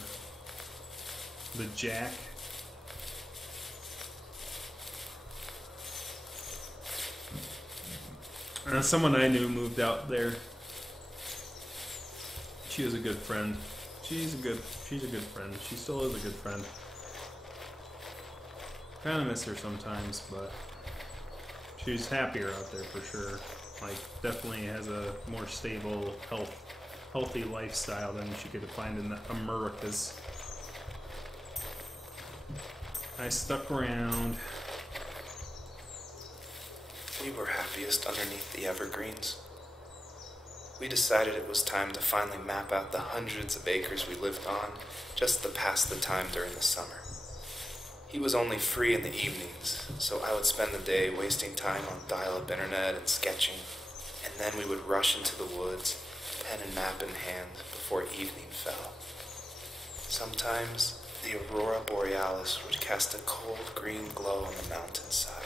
The Jack. Someone I knew moved out there. She was a good friend. She's a good friend. She still is a good friend. Kind of miss her sometimes, but she's happier out there for sure. Like, definitely has a more stable, healthy lifestyle than she could find in the Americas. I stuck around. We were happiest underneath the evergreens. We decided it was time to finally map out the hundreds of acres we lived on just to pass the time during the summer. He was only free in the evenings, so I would spend the day wasting time on dial-up internet and sketching, and then we would rush into the woods, pen and map in hand, before evening fell. Sometimes, the aurora borealis would cast a cold green glow on the mountainside,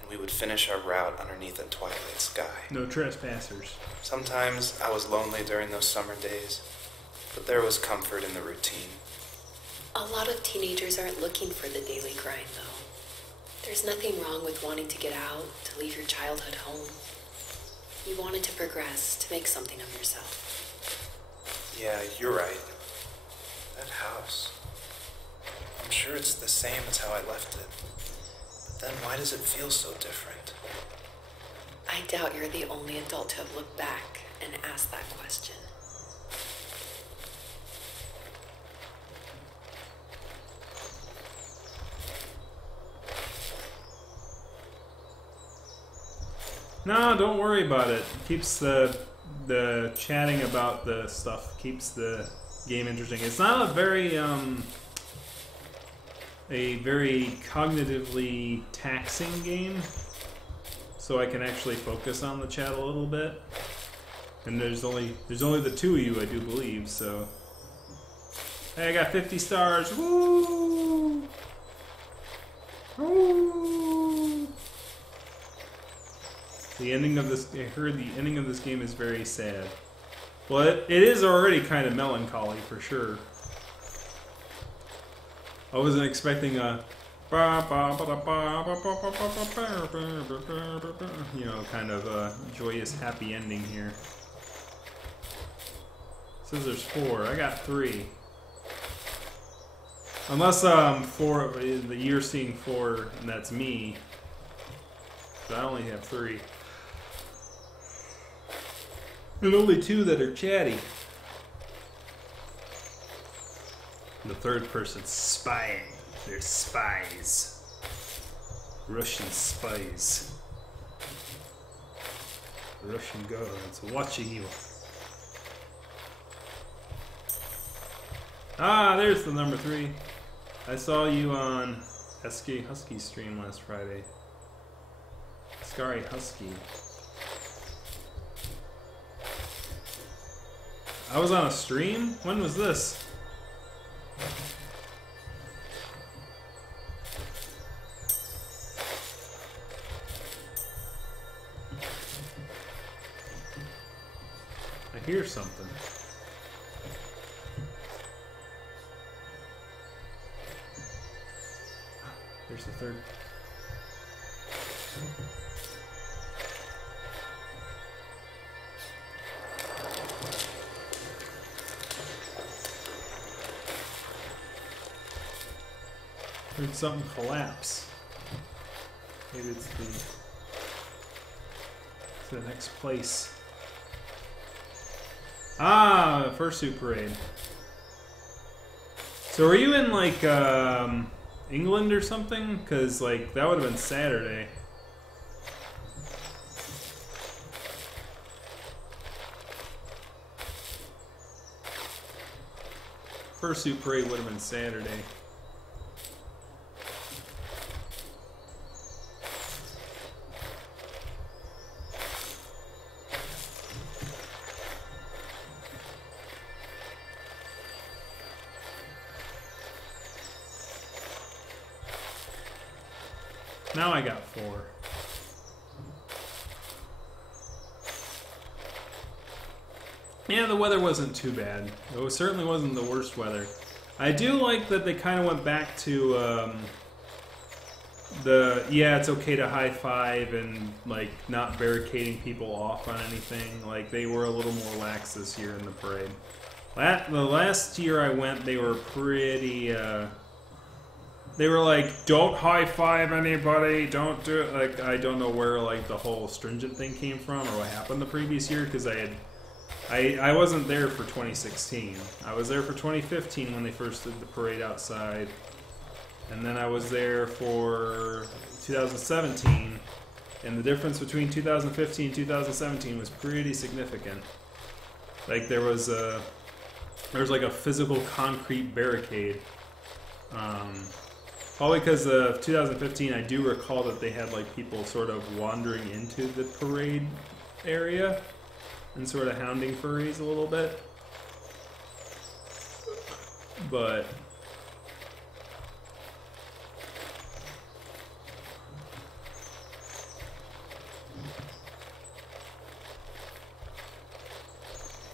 and we would finish our route underneath a twilight sky. No trespassers. Sometimes I was lonely during those summer days, but there was comfort in the routine. A lot of teenagers aren't looking for the daily grind, though. There's nothing wrong with wanting to get out, to leave your childhood home. You wanted to progress, to make something of yourself. Yeah, you're right. That house. I'm sure it's the same as how I left it. But then why does it feel so different? I doubt you're the only adult to have looked back and asked that question. No, don't worry about it. Keeps the chatting about the stuff keeps the game interesting. It's not a very cognitively taxing game, so I can actually focus on the chat a little bit. And there's only the two of you, I do believe. So, hey, I got 50 stars. Woo! Woo! The ending of this, I heard the ending of this game is very sad. Well, it is already kind of melancholy for sure. I wasn't expecting a, you know, kind of a joyous, happy ending here. It says there's 4. I got 3. Unless 4, you're seeing 4, and that's me. So I only have 3. And only 2 that are chatty. The third person's spying. They're spies. Russian spies. Russian government's watching you. Ah, there's the number 3. I saw you on Husky stream last Friday. Scary Husky. I was on a stream? When was this? I hear something. There's the third. Heard something collapse. Maybe it's the next place. Ah, fursuit parade. So are you in like England or something? Because like that would have been Saturday. Fursuit parade would have been Saturday. Now I got 4. Yeah, the weather wasn't too bad. It certainly wasn't the worst weather. I do like that they kind of went back to yeah, it's okay to high five and like not barricading people off on anything. Like they were a little more lax this year in the parade. The last year I went, they were pretty. They were like, don't high five anybody, don't do it. Like, I don't know where like the whole stringent thing came from or what happened the previous year, because I wasn't there for 2016. I was there for 2015 when they first did the parade outside. And then I was there for 2017. And the difference between 2015 and 2017 was pretty significant. Like there was like a physical concrete barricade. Probably because of 2015, I do recall that they had like people sort of wandering into the parade area and sort of hounding furries a little bit. But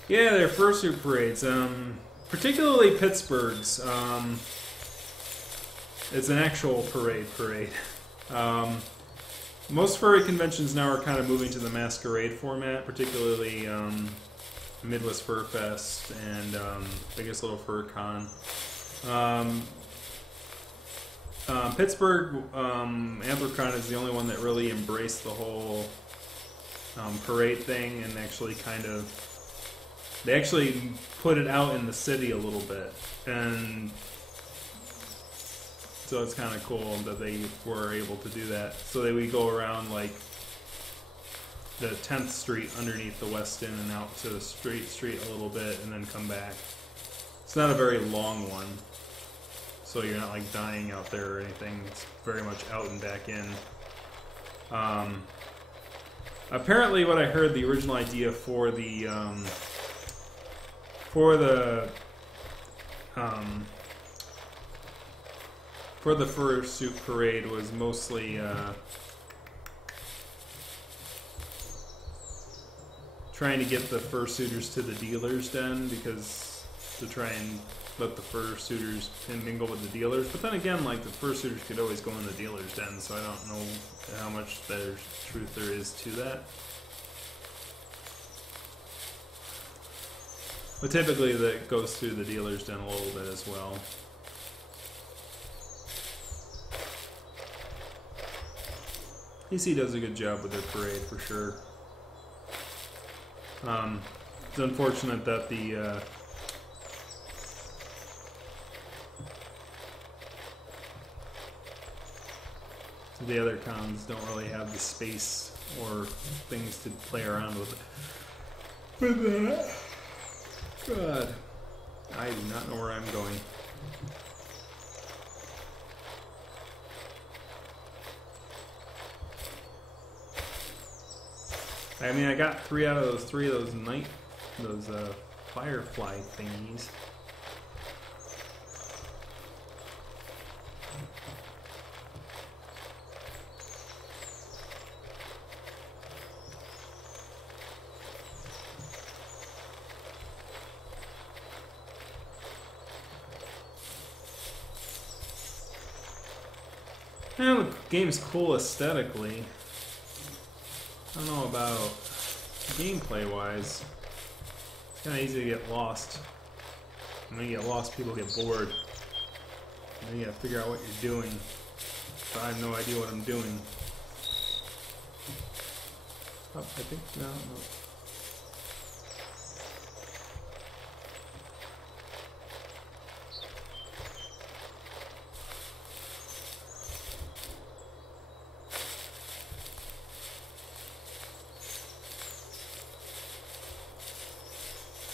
yeah, they're fursuit parades. Particularly Pittsburgh's. It's an actual parade. Most furry conventions now are kind of moving to the masquerade format, particularly Midwest Fur Fest and Biggest Little Fur Con. Pittsburgh Anthrocon is the only one that really embraced the whole parade thing and actually they actually put it out in the city a little bit, and so it's kind of cool that they were able to do that. So they would go around like the 10th Street underneath the West End and out to the Street a little bit and then come back. It's not a very long one, so you're not like dying out there or anything. It's very much out and back in. Apparently, what I heard, the original idea for the fursuit parade was mostly trying to get the fursuiters to the dealer's den, because to try and let the fursuiters mingle with the dealers. But then again, like, the fursuiters could always go in the dealer's den, so I don't know how much there's truth there is to that. But typically that goes through the dealer's den a little bit as well. PC does a good job with their parade for sure. It's unfortunate that the other cons don't really have the space or things to play around with. God, I do not know where I'm going. I mean, I got three of those firefly thingies. Yeah, the game's cool aesthetically. I don't know about gameplay-wise. It's kind of easy to get lost. And when you get lost, people get bored. And then you gotta figure out what you're doing. But I have no idea what I'm doing. Oh, I think, no.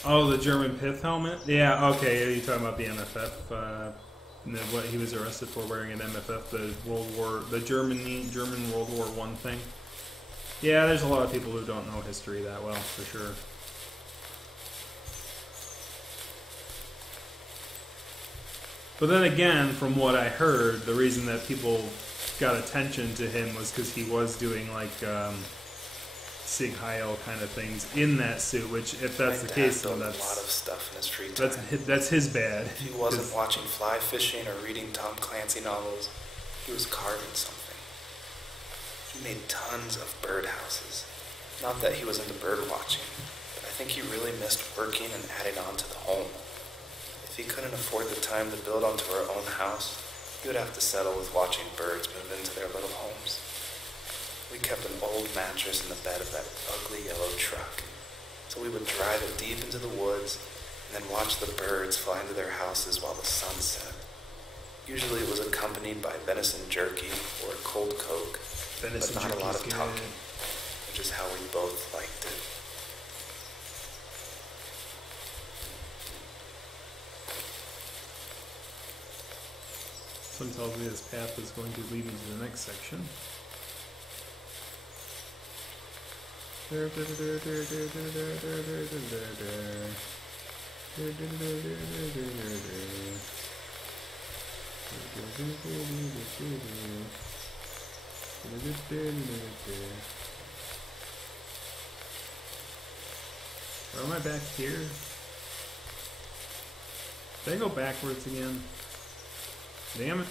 Oh, the German pith helmet? Yeah, okay, you're talking about the MFF, what he was arrested for wearing an MFF, the German World War I thing. Yeah, there's a lot of people who don't know history that well, for sure. But then again, from what I heard, the reason that people got attention to him was because he was doing, like, Sig Heil kind of things in that suit, which, if that's the case, then that's a lot of stuff in his free time. That's his bad. If he wasn't watching fly fishing or reading Tom Clancy novels, he was carving something. He made tons of birdhouses. Not that he was into bird watching, but I think he really missed working and adding on to the home. If he couldn't afford the time to build onto our own house, he would have to settle with watching birds move into their little homes. We kept an old mattress in the bed of that ugly yellow truck, so we would drive it deep into the woods and then watch the birds fly into their houses while the sun set. Usually it was accompanied by venison jerky or a cold Coke, but not a lot of talking, which is how we both liked it. Someone tells me this path is going to lead me to the next section. Or am I back here? Did I go backwards again? Damn it.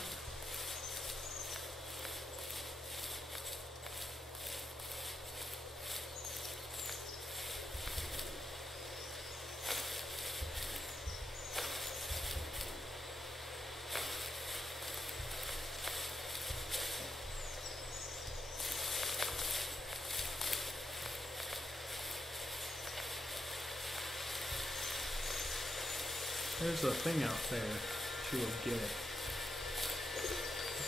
There's a thing out there. She will get it.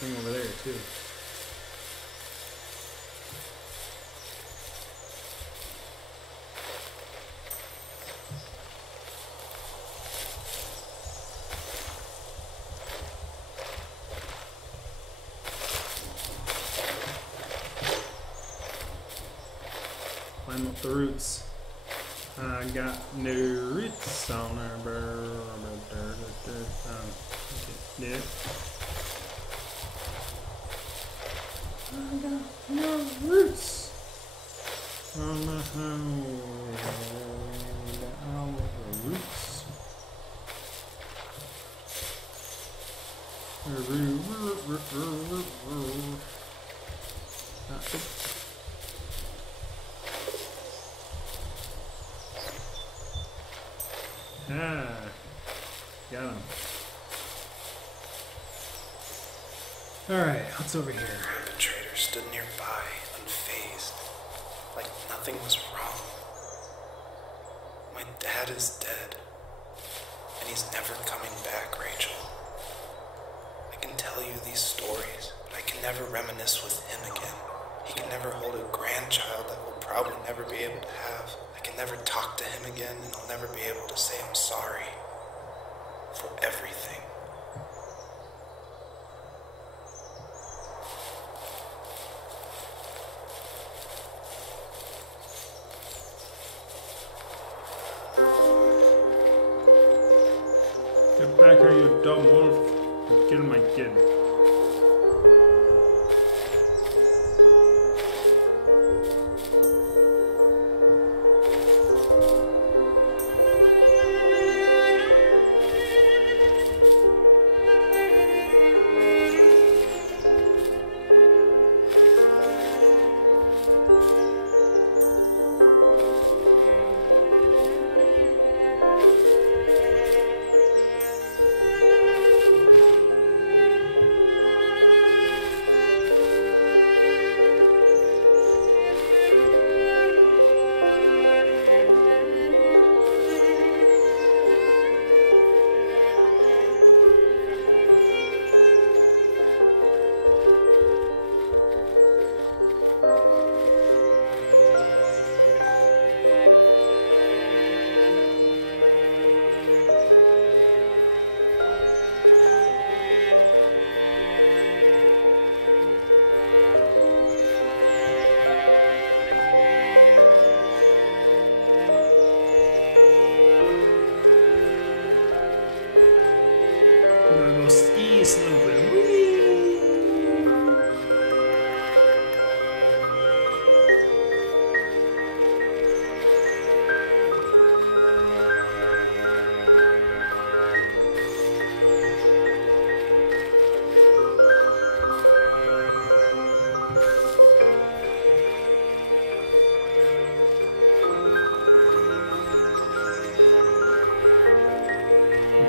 Thing over there too. climb up the roots. I got no roots on our okay. I got no roots on the house. Our roots. Ah, got him. Alright, what's over here? The perpetrator stood nearby, unfazed, like nothing was wrong. My dad is dead, and he's never coming back, Rachel. I can tell you these stories, but I can never reminisce with him again. He can never hold a grandchild that we'll probably never be able to have. I can never talk to him again, and I'll never be able to say I'm sorry for everything. Get back here, you dumb wolf. You're killing my kid.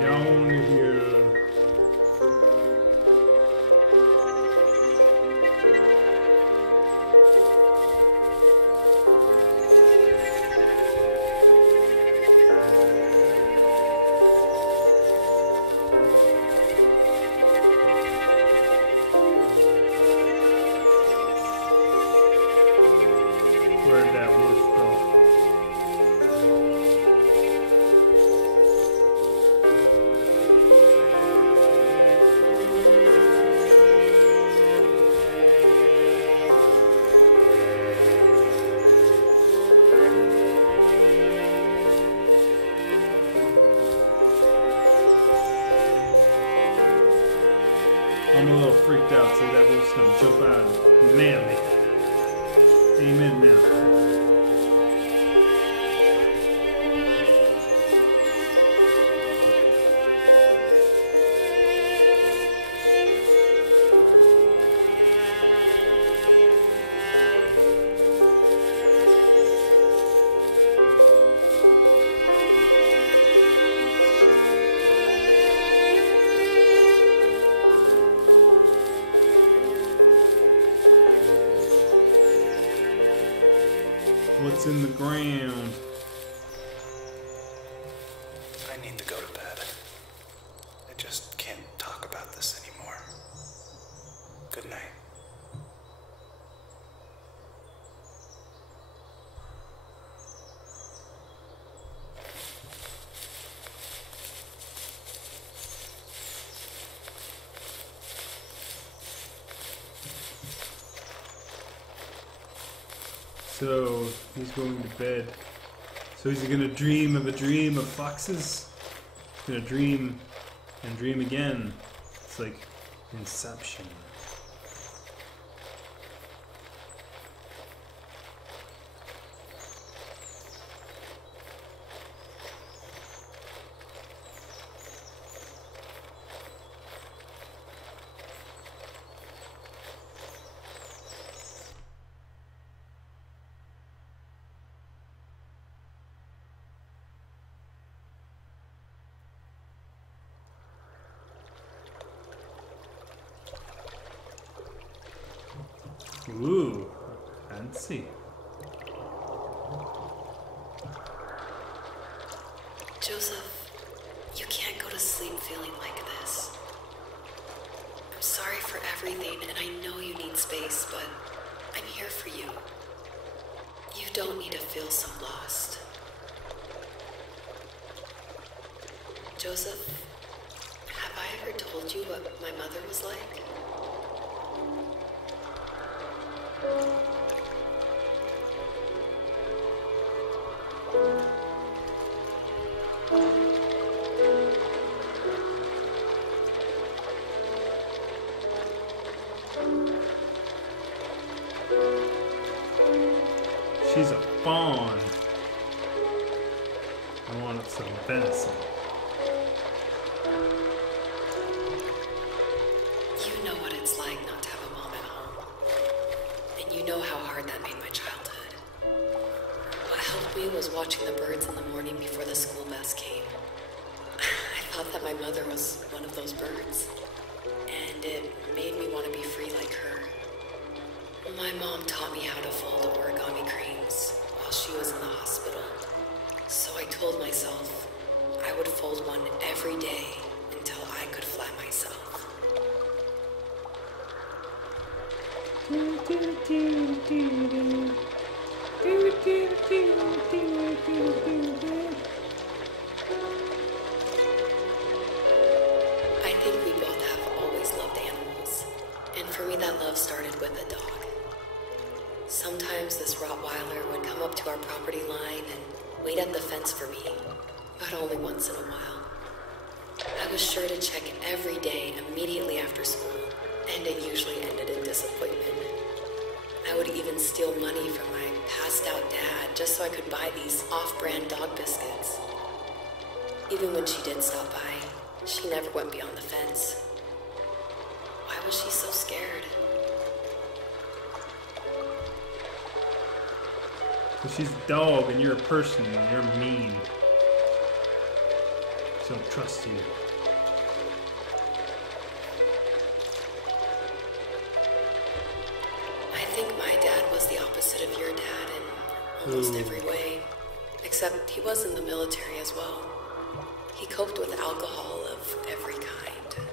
Down here. Where'd that wolf go? I'm a little freaked out, so that wolf's gonna jump out and man me. Amen now. What's in the ground? I need to go to bed. I just can't talk about this anymore. Good night. So, he's going to bed. So he's gonna dream of a dream of foxes? He's gonna dream and dream again. It's like Inception. Ooh, fancy. Joseph, you can't go to sleep feeling like this. I'm sorry for everything, and I know you need space, but I'm here for you. You don't need to feel so lost. Joseph, have I ever told you what my mother was like? She's a fawn. I want some venison. You know what it's like not to have a mom at home. And you know how hard that made my childhood. What helped me was watching the birds in the morning before the school bus came. I thought that my mother was one of those birds. And it made me want to be free like her. My mom taught me how to fold origami cranes while she was in the hospital. So I told myself I would fold one every day until I could fly myself. I think we both have always loved animals. And for me, that love started with a dog. Sometimes this Rottweiler would come up to our property line and wait at the fence for me, but only once in a while. I was sure to check every day immediately after school, and it usually ended in disappointment. I would even steal money from my passed-out dad just so I could buy these off-brand dog biscuits. Even when she did stop by, she never went beyond the fence. Why was she so scared? But she's a dog and you're a person and you're mean. She don't trust you. I think my dad was the opposite of your dad in almost every way. Except he was in the military as well. He coped with alcohol of every kind.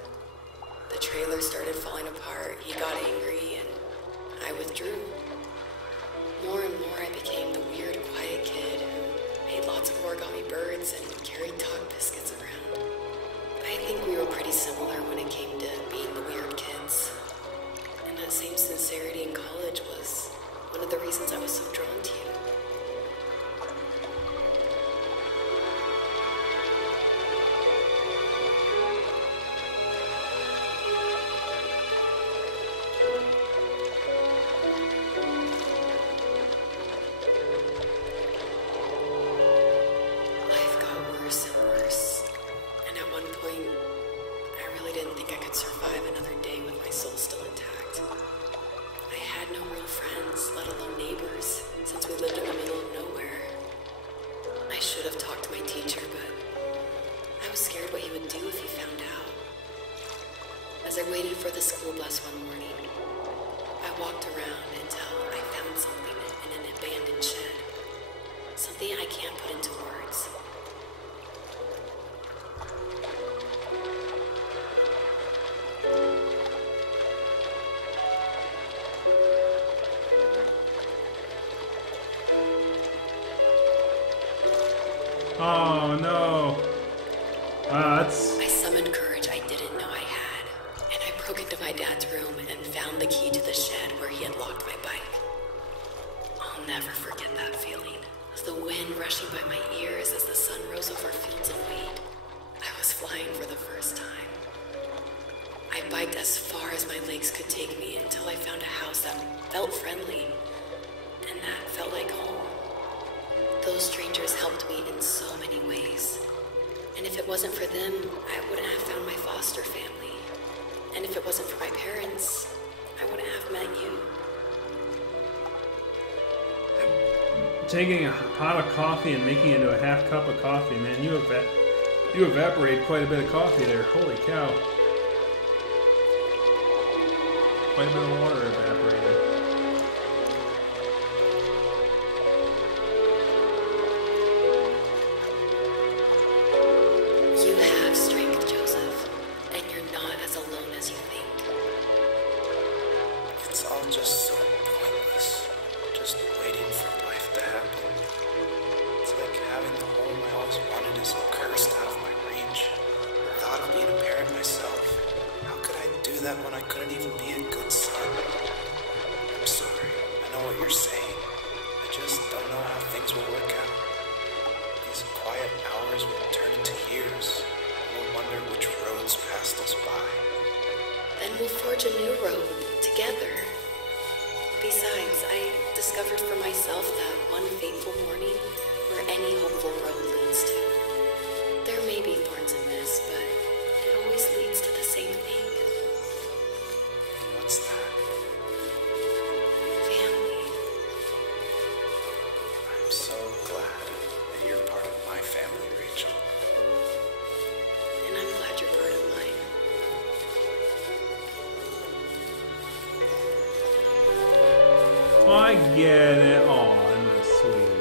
The trailer started falling apart, he got angry, and I withdrew. More and more I became the weird, quiet kid who made lots of origami birds and carried dog biscuits around. I think we were pretty similar when it came to being the weird kids. And that same sincerity in college was one of the reasons I was so drawn to you. As I waited for the school bus one morning, I walked around until I found something in an abandoned shed. Something I can't put into words. Oh no. That's... I summoned courage I didn't know I had, and I broke into my dad's room and found the key to the shed where he had locked my bike. Oh never forget that feeling. The wind rushing by my ears as the sun rose over fields of wheat. I was flying for the first time. I biked as far as my legs could take me until I found a house that felt friendly, and that felt like home. Those strangers helped me in so many ways. And if it wasn't for them, I wouldn't have found my foster family. And if it wasn't for my parents, I wouldn't have met you. Taking a pot of coffee and making it into a half cup of coffee, man, you evaporate quite a bit of coffee there. Holy cow. Quite a bit of water evaporated. You have strength, Joseph, and you're not as alone as you think. It's all just so pointless. Just waiting for life to happen. It's like having the home I always wanted is cursed out of my reach. The thought of being a parent myself. How could I do that when I couldn't even be a good son? I'm sorry. I know what you're saying. I just don't know how things will work out. These quiet hours will turn into years. We'll wonder which roads passed us by. Then we'll forge a new road together. Besides, I discovered for myself that one fateful morning where any hopeful road leads to. There may be thorns in this, but it always leads to the same thing. What's that? Family. I'm so glad that you're part of my family, Rachel. And I'm glad you're part of mine. Oh, I get it. Oh, that's sweet.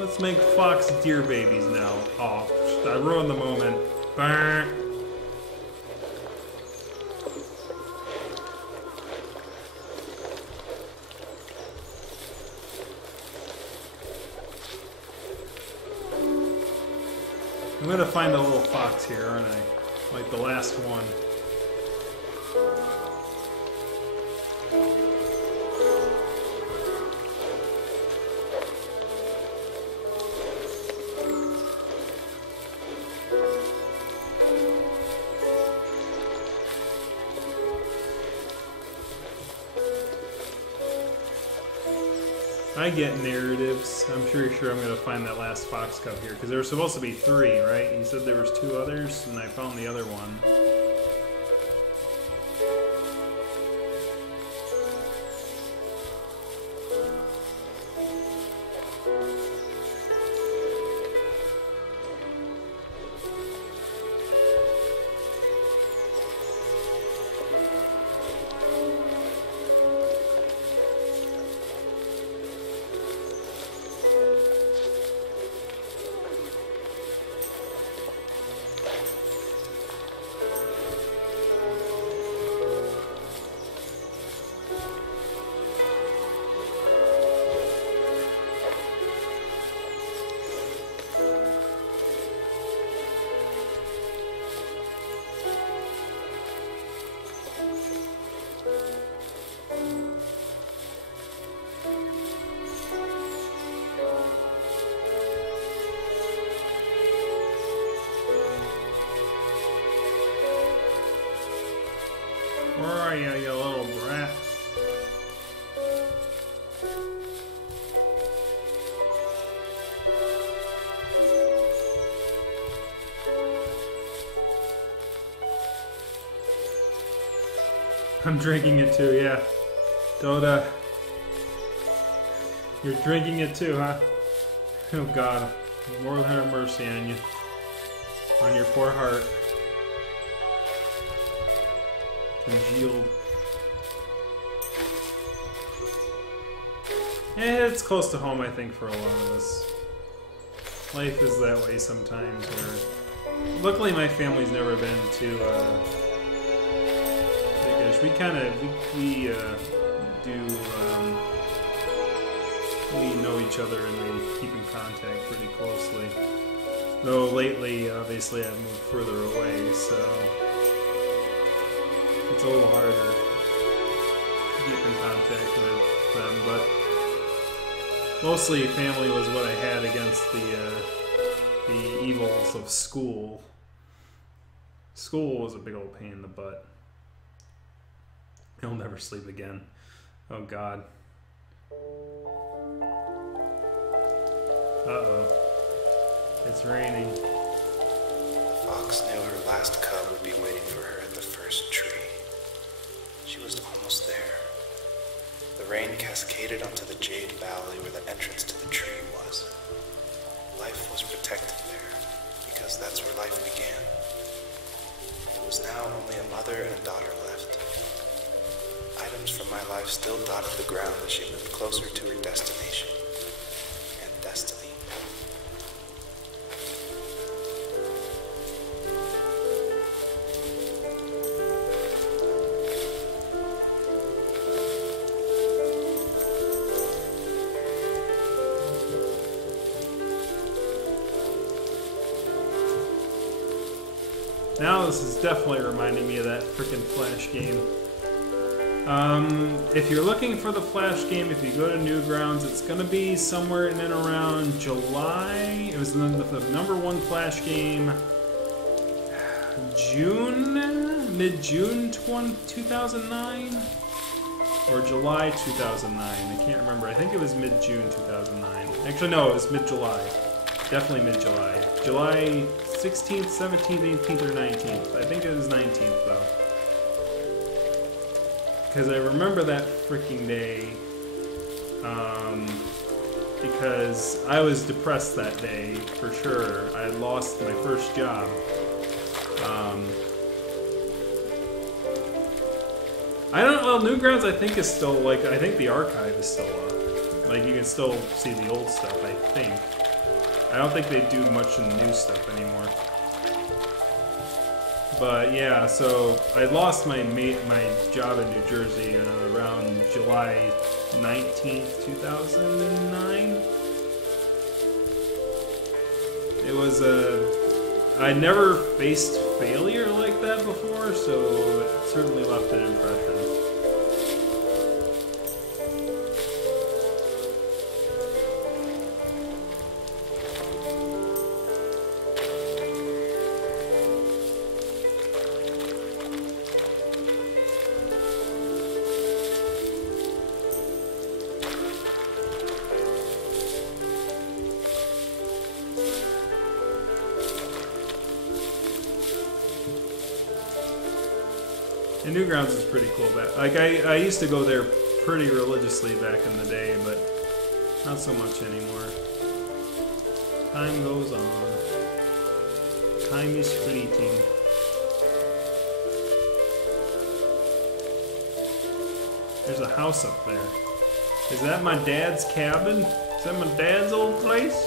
Let's make fox deer babies now. Oh, I ruined the moment. Burn. I'm gonna find a little fox here, aren't I? Like the last one. I get narratives. I'm pretty sure I'm going to find that last fox cub here, because there were supposed to be 3, right? You said there was 2 others, and I found the other one. Where are you, you little brat? I'm drinking it too, yeah. Doda. You're drinking it too, huh? Oh God. Lord have mercy on you. On your poor heart. Congealed. It's close to home, I think, for a lot of us. Life is that way sometimes. Where, luckily, my family's never been too big-ish. We kind of we know each other and we keep in contact pretty closely. Though lately, obviously, I've moved further away, so. it's a little harder to keep in contact with them, but mostly family was what I had against the evils of school. School was a big old pain in the butt. I'll never sleep again. Oh God. Uh-oh. It's raining. The fox knew her last cub would be waiting for her at the first tree. She was almost there. The rain cascaded onto the jade valley where the entrance to the tree was. Life was protected there, because that's where life began. It was now only a mother and a daughter left. Items from my life still dotted the ground as she moved closer to her destination and destiny. Now this is definitely reminding me of that frickin' Flash game. If you're looking for the Flash game, if you go to Newgrounds, it's going to be somewhere in and around July. It was the #1 Flash game. Mid-June 2009? Or July 2009. I can't remember. I think it was mid-June 2009. Actually, no, it was mid-July. Definitely mid-July. July 16th, 17th, 18th, or 19th. I think it was 19th, though. Because I remember that freaking day. Because I was depressed that day, for sure. I had lost my first job. I don't know, Newgrounds I think is still, like, I think the archive is still up. Like, you can still see the old stuff, I think. I don't think they do much in the new stuff anymore. But yeah, so I lost my job in New Jersey around July 19th, 2009. It was I never faced failure like that before, so it certainly left an impression. And Newgrounds is pretty cool. Like I used to go there pretty religiously back in the day, but not so much anymore. Time goes on. Time is fleeting. There's a house up there. Is that my dad's cabin? Is that my dad's old place?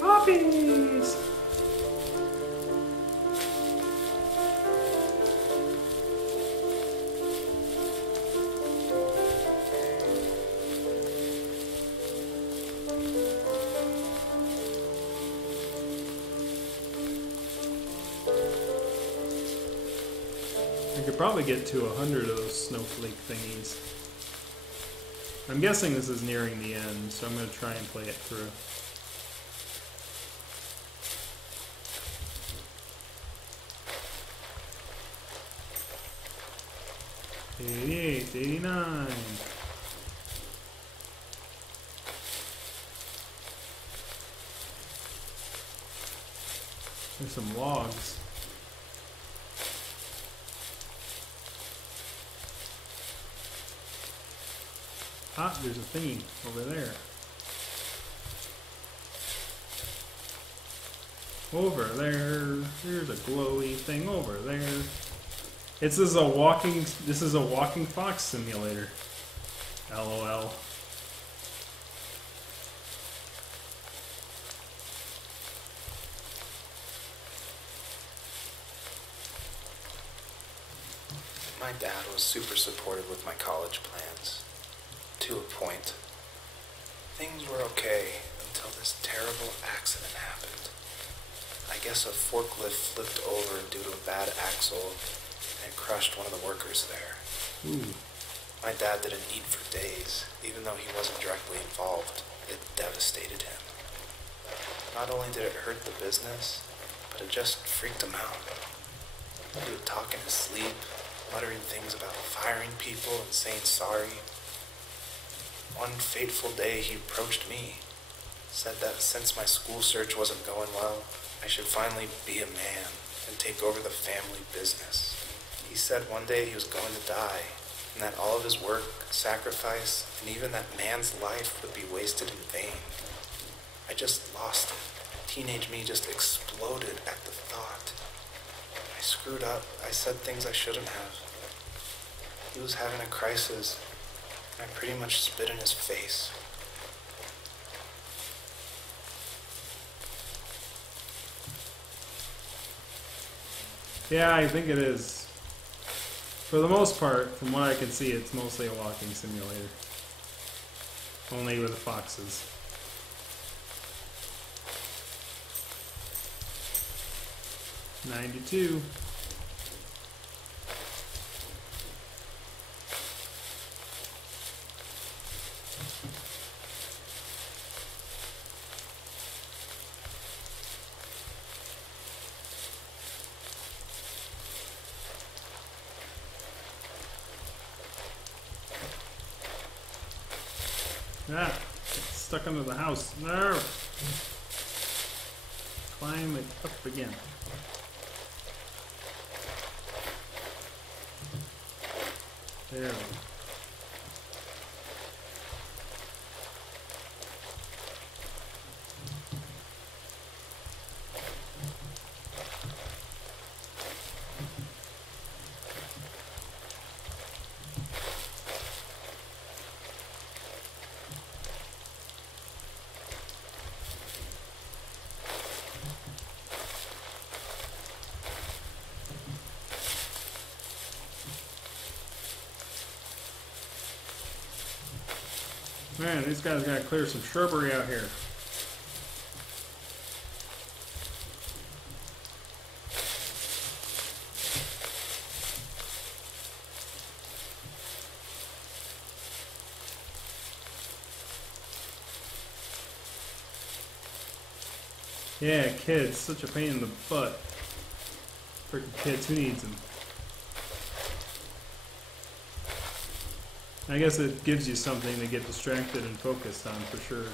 Puppies! I could probably get to 100 of those snowflake thingies. I'm guessing this is nearing the end, so I'm going to try and play it through. 88, 89. There's some logs. Ah, there's a thingy over there. Over there. There's a glowy thing over there. This is a walking fox simulator. LOL. My dad was super supportive with my college plans. To a point. Things were okay until this terrible accident happened. I guess a forklift flipped over due to a bad axle and crushed one of the workers there. Ooh. My dad didn't eat for days, even though he wasn't directly involved. It devastated him. Not only did it hurt the business, but it just freaked him out. He would talk in his sleep, muttering things about firing people and saying sorry. One fateful day he approached me, said that since my school search wasn't going well, I should finally be a man and take over the family business. He said one day he was going to die, and that all of his work, sacrifice, and even that man's life would be wasted in vain. I just lost it. Teenage me just exploded at the thought. I screwed up. I said things I shouldn't have. He was having a crisis, and I pretty much spit in his face. Yeah, I think it is. For the most part, from what I can see, it's mostly a walking simulator. Only with foxes. $92. Ah, stuck under the house. No. Climb it up again. There we go. Man, these guys gotta clear some shrubbery out here. Yeah, kids, such a pain in the butt. Freaking kids, who needs them? I guess it gives you something to get distracted and focused on, for sure.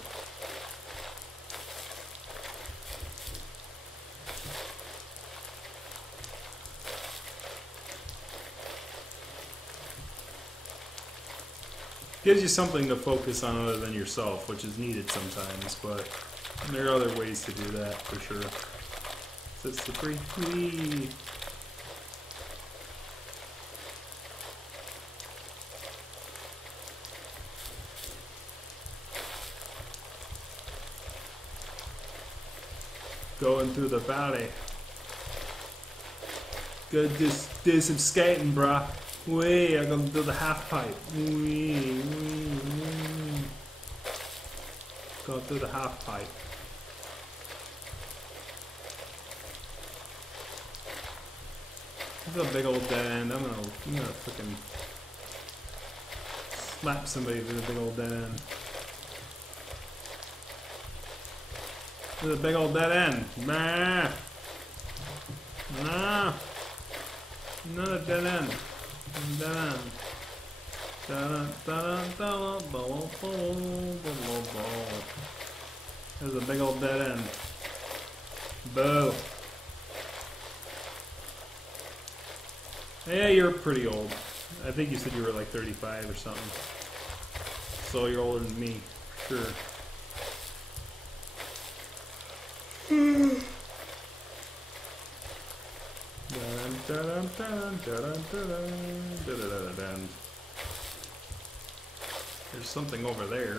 Gives you something to focus on other than yourself, which is needed sometimes, but there are other ways to do that, for sure. So it's the free. Whee! Going through the valley. Go do some skating, bruh. Wee, I'm gonna do the half pipe. Wee, wee, wee. Go through the half pipe. This is a big old dead end. I'm gonna freaking slap somebody with a big old dead end. There's a big old dead end. Nah. Nah. Another dead end. Dead end. There's a big old dead end. Boo. Yeah, you're pretty old. I think you said you were like 35 or something. So you're older than me. Sure. There's something over there.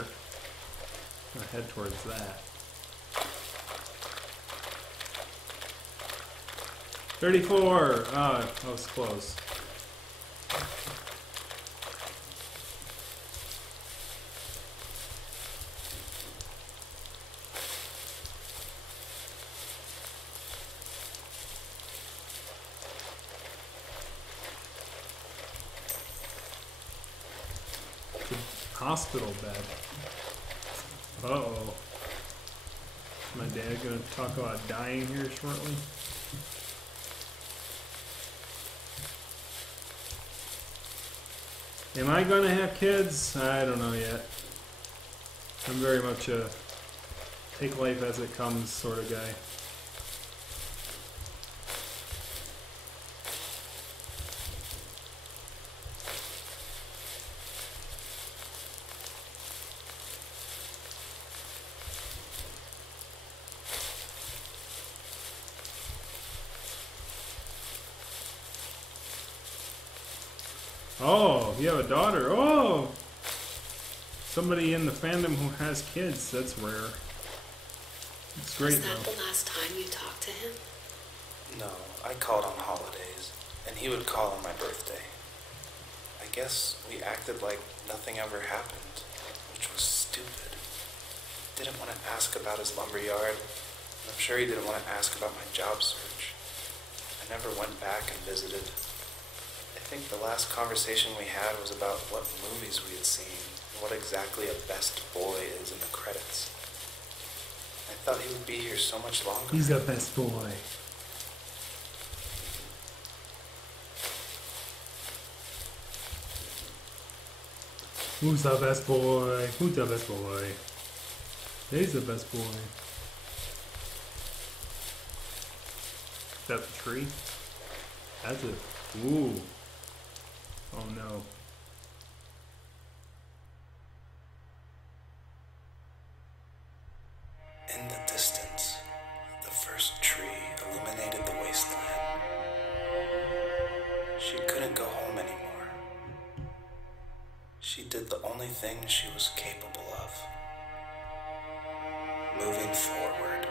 I'll head towards that. 34! Ah, that was close. Hospital bed. Uh-oh. Is my dad gonna talk about dying here shortly? Am I gonna have kids? I don't know yet. I'm very much a take life as it comes sort of guy. Oh, you have a daughter. Oh! Somebody in the fandom who has kids. That's rare. It's great, Was that though. the last time you talked to him? No, I called on holidays, and he would call on my birthday. I guess we acted like nothing ever happened, which was stupid. Didn't want to ask about his lumberyard, and I'm sure he didn't want to ask about my job search. I never went back and visited. I think the last conversation we had was about what movies we had seen and what exactly a best boy is in the credits. I thought he would be here so much longer. He's the best boy. Who's the best boy? Who's the best boy? He's the best boy. Is that the tree? That's it. Ooh. Oh no. In the distance, the first tree illuminated the wasteland. She couldn't go home anymore. She did the only thing she was capable of. Moving forward.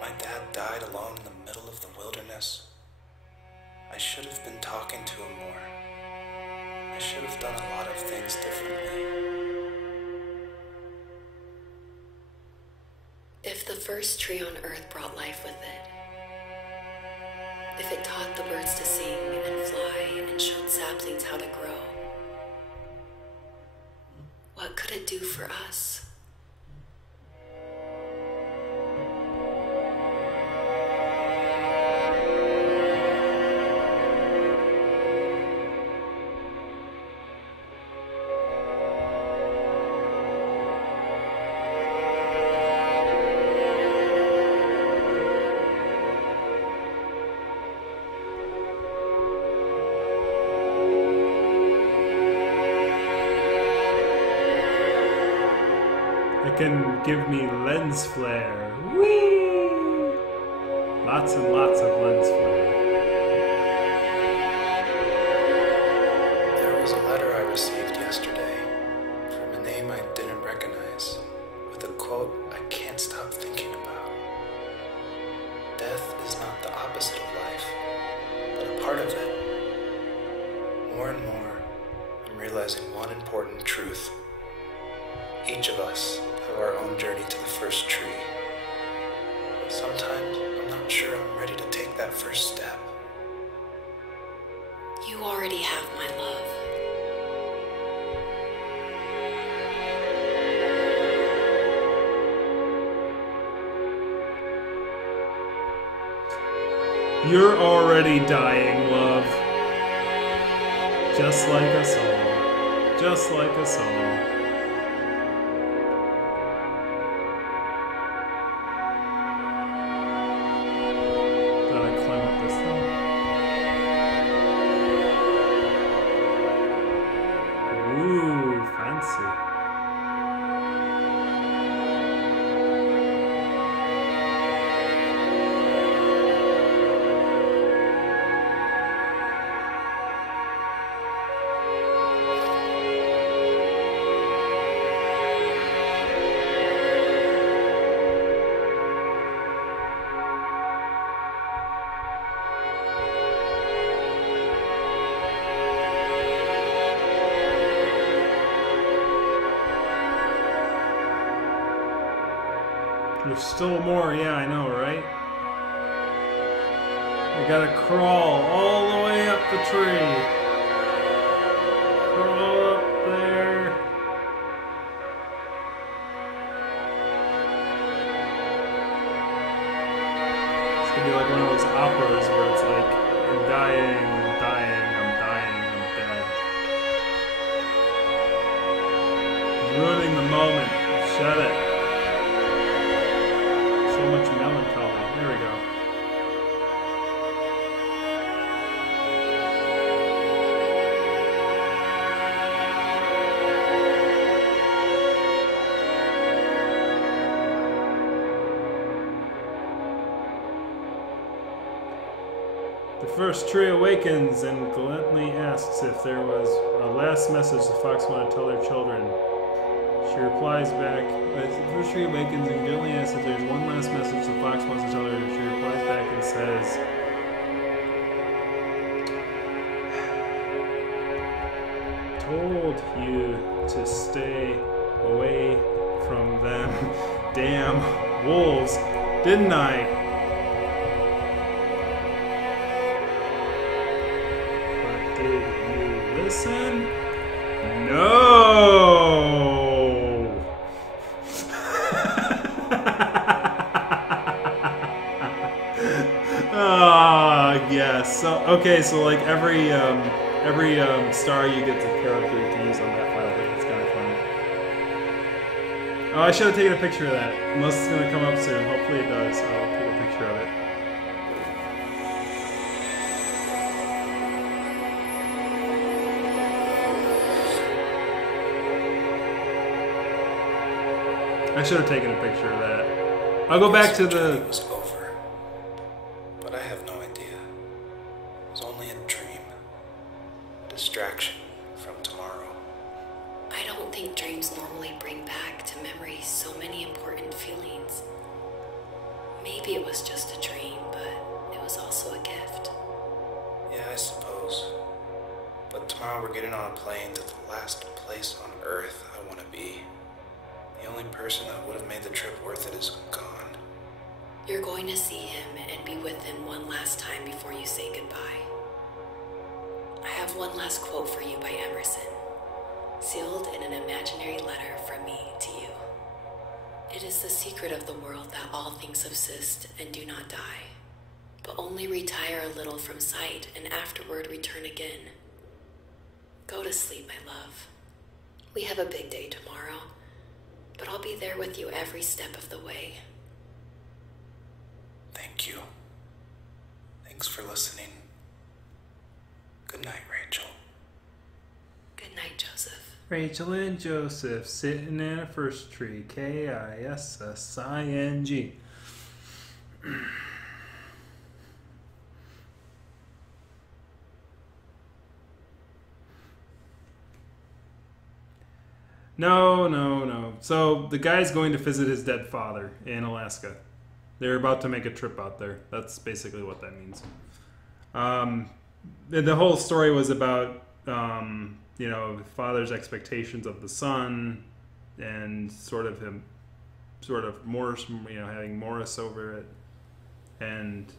My dad died alone in the middle of the wilderness. I should have been talking to him more. I should have done a lot of things differently. If the first tree on Earth brought life with it, if it taught the birds to sing and fly and showed saplings how to grow, what could it do for us? It can give me lens flare. Whee! Lots and lots of lens flare. There was a letter I received yesterday from a name I didn't recognize, with a quote I can't stop thinking about. Death is not the opposite of life, but a part of it. More and more, I'm realizing one important truth. Each of us have our own journey to the first tree. Sometimes I'm not sure I'm ready to take that first step. You already have my love. You're already dying, love. Just like us all. Just like us all. Gotta climb up this hill. Ooh, fancy. There's still more, yeah, I know, right? We gotta crawl all the way up the tree. Crawl up there. It's gonna be like one of those operas where it's like, I'm dying, I'm dying, I'm dying, I'm dead. Ruining the moment. Shut it. So much melancholy. There we go. The first tree awakens and gently asks if there was a last message the fox wanted to tell her children. She replies back, the first tree awakens and gently asks if there's one last message the fox wants to tell her. She replies back and says, told you to stay away from them damn wolves, didn't I? Did you listen? No! Ah, yes. So, okay, so like every star you get to character to use on that file thing. It's kind of funny. Oh, I should have taken a picture of that. Unless it's going to come up soon. Hopefully it does. I'll take a picture of it. I should have taken a picture of that. I'll go back to the... It was over, but I have no idea. It was only a dream. A distraction from tomorrow. I don't think dreams normally bring back to memory so many important feelings. Maybe it was just a dream, but it was also a gift. Yeah, I suppose. But tomorrow we're getting on a plane to the last place on Earth I want to be. The only person that would have made the trip worth it is gone. You're going to see him and be with him one last time before you say goodbye. I have one last quote for you by Emerson, sealed in an imaginary letter from me to you. It is the secret of the world that all things subsist and do not die, but only retire a little from sight and afterward return again. Go to sleep, my love. We have a big day tomorrow, but I'll be there with you every step of the way. Thank you. Thanks for listening. Good night, Rachel. Good night, Joseph. Rachel and Joseph sitting in a first tree. Kissing. No. So the guy's going to visit his dead father in Alaska. They're about to make a trip out there. That's basically what that means. The whole story was about, the father's expectations of the son, and having Morris over it. And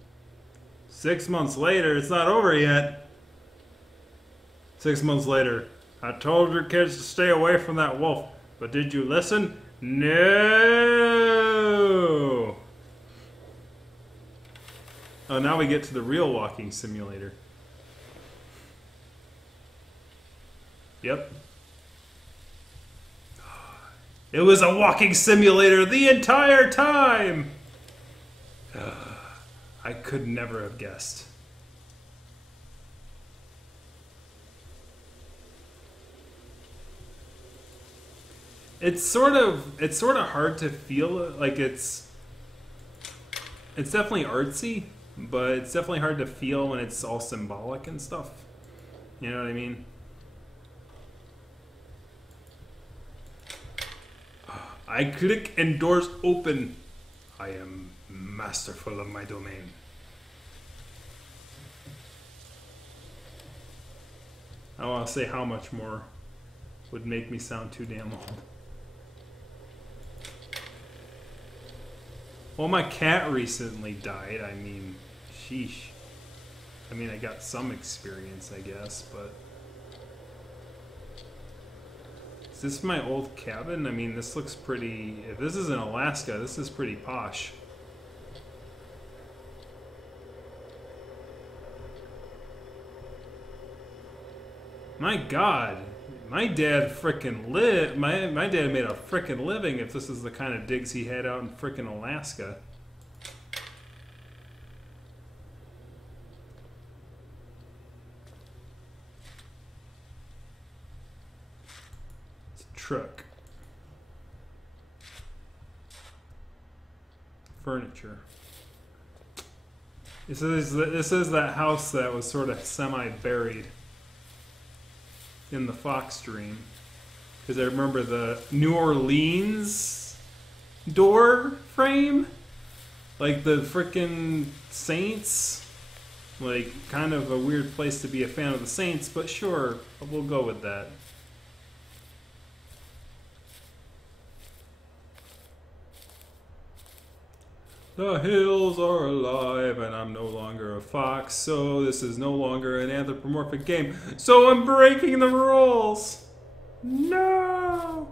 6 months later, it's not over yet. 6 months later, I told your kids to stay away from that wolf, but did you listen? No! Oh, now we get to the real walking simulator. Yep. It was a walking simulator the entire time! I could never have guessed. It's sort of hard to feel like it's definitely artsy, but it's definitely hard to feel when it's all symbolic and stuff. You know what I mean? I click and doors open. I am masterful of my domain. I want to say how much more would make me sound too damn old. Well, my cat recently died. I mean, sheesh. I mean, I got some experience, I guess, but... Is this my old cabin? I mean, this looks pretty... If this is in Alaska, this is pretty posh. My God, my dad frickin' my dad made a frickin' living if this is the kind of digs he had out in frickin' Alaska. It's a truck. Furniture. This is that house that was sort of semi-buried in the Fox dream, because I remember the New Orleans door frame, like the frickin' Saints, like kind of a weird place to be a fan of the Saints, but sure, we'll go with that. The hills are alive and I'm no longer a fox, so this is no longer an anthropomorphic game. So I'm breaking the rules! No!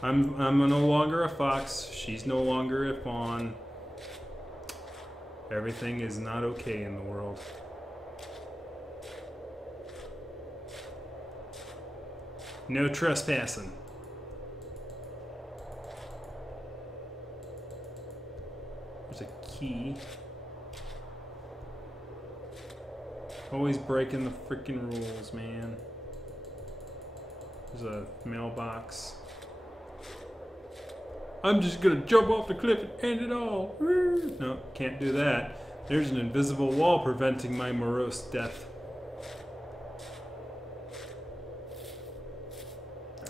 I'm no longer a fox, she's no longer a fawn. Everything is not okay in the world. No trespassing. There's a key. Always breaking the freaking rules, man. There's a mailbox. I'm just gonna jump off the cliff and end it all. No, can't do that. There's an invisible wall preventing my morose death.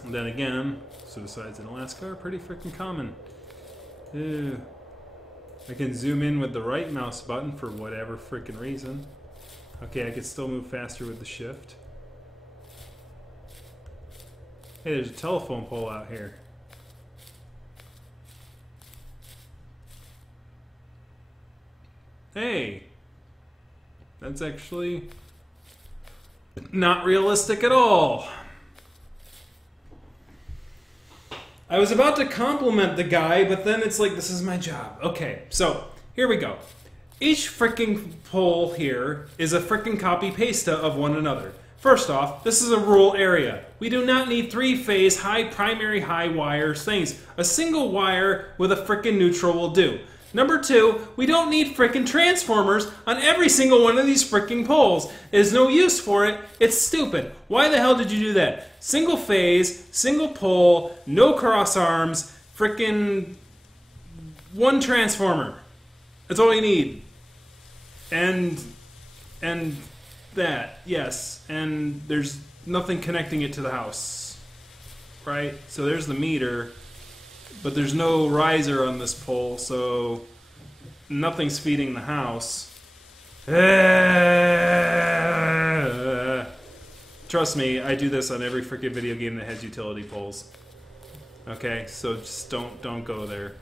And then again, suicides in Alaska are pretty freaking common. Ew. I can zoom in with the right mouse button for whatever freaking reason. Okay, I can still move faster with the shift. Hey, there's a telephone pole out here. Hey! That's actually not realistic at all. I was about to compliment the guy, but then it's like, this is my job. Okay, so here we go. Each freaking pole here is a freaking copy-paste of one another. First off, this is a rural area. We do not need three-phase, primary high wires things. A single wire with a freaking neutral will do. Number two, we don't need frickin' transformers on every single one of these frickin' poles. There's no use for it. It's stupid. Why the hell did you do that? Single phase, single pole, no cross arms, frickin' one transformer. That's all you need. And that, yes. And there's nothing connecting it to the house. Right? So there's the meter. But there's no riser on this pole, so nothing's feeding the house. Trust me, I do this on every freaking video game that has utility poles. Okay, so just don't go there.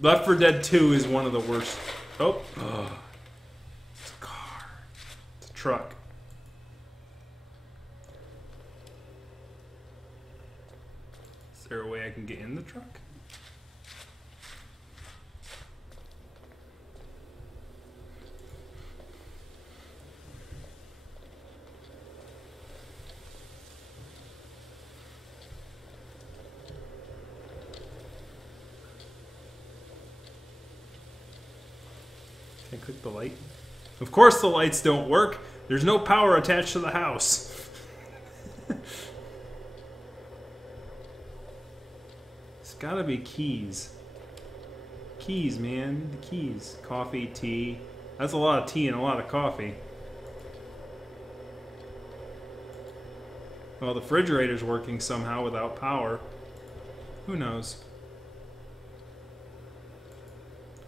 Left 4 Dead 2 is one of the worst. Oh, it's a car. It's a truck. Is there a way I can get in the truck? Can I click the light? Of course the lights don't work. There's no power attached to the house. It's gotta be keys. Keys, man. The keys. Coffee, tea. That's a lot of tea and a lot of coffee. Well, the refrigerator's working somehow without power. Who knows?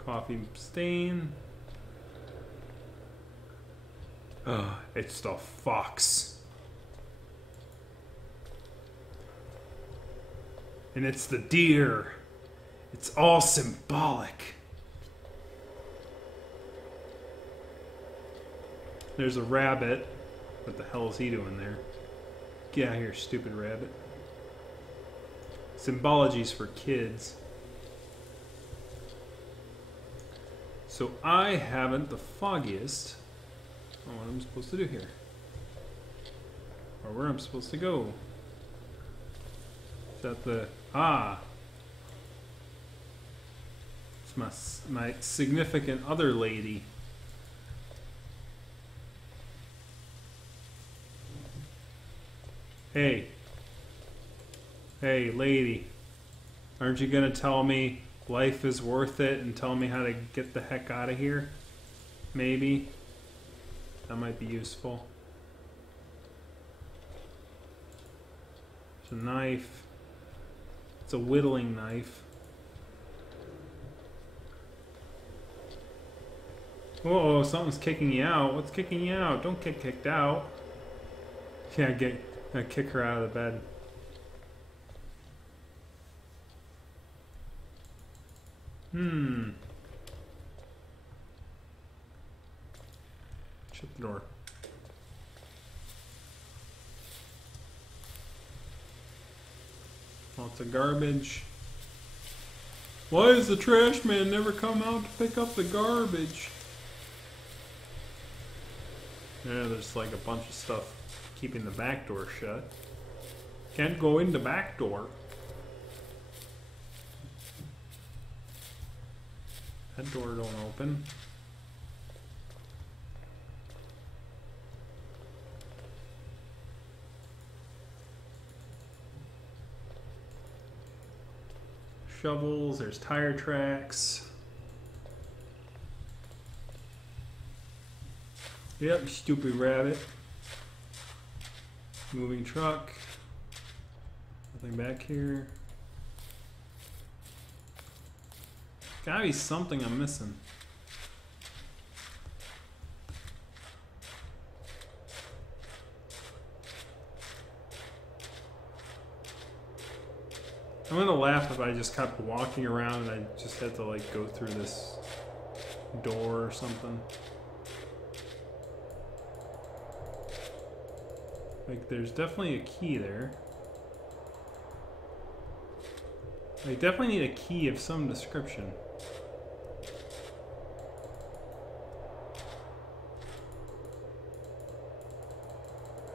Coffee stain. Oh, it's the fox. And it's the deer. It's all symbolic. There's a rabbit. What the hell is he doing there? Get out of here, stupid rabbit. Symbology's for kids. So I haven't the foggiest on what I'm supposed to do here. Or where I'm supposed to go. Is that the... Ah! It's my significant other lady. Hey. Hey, lady. Aren't you gonna tell me life is worth it and tell me how to get the heck out of here? Maybe. That might be useful. It's a knife. It's a whittling knife. Whoa, something's kicking you out. What's kicking you out? Don't get kicked out. Yeah, kick her out of the bed. Shut the door. Lots of garbage. Why does the trash man never come out to pick up the garbage? Yeah, there's like a bunch of stuff keeping the back door shut. Can't go in the back door. That door don't open. Shovels, there's tire tracks. Yep, stupid rabbit. Moving truck. Nothing back here. Gotta be something I'm missing. I'm gonna laugh if I just kept walking around and I just had to like go through this door or something. Like there's definitely a key there. I definitely need a key of some description.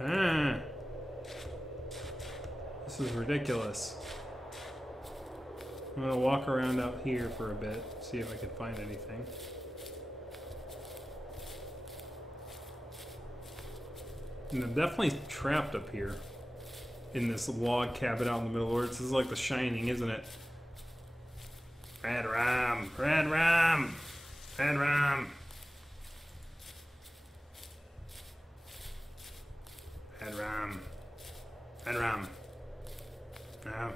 Ah! This is ridiculous. I'm gonna walk around out here for a bit, see if I can find anything. And I'm definitely trapped up here in this log cabin out in the middle where this is like The Shining, isn't it? Red rum, red rum, red rum. Red rum, red rum. No.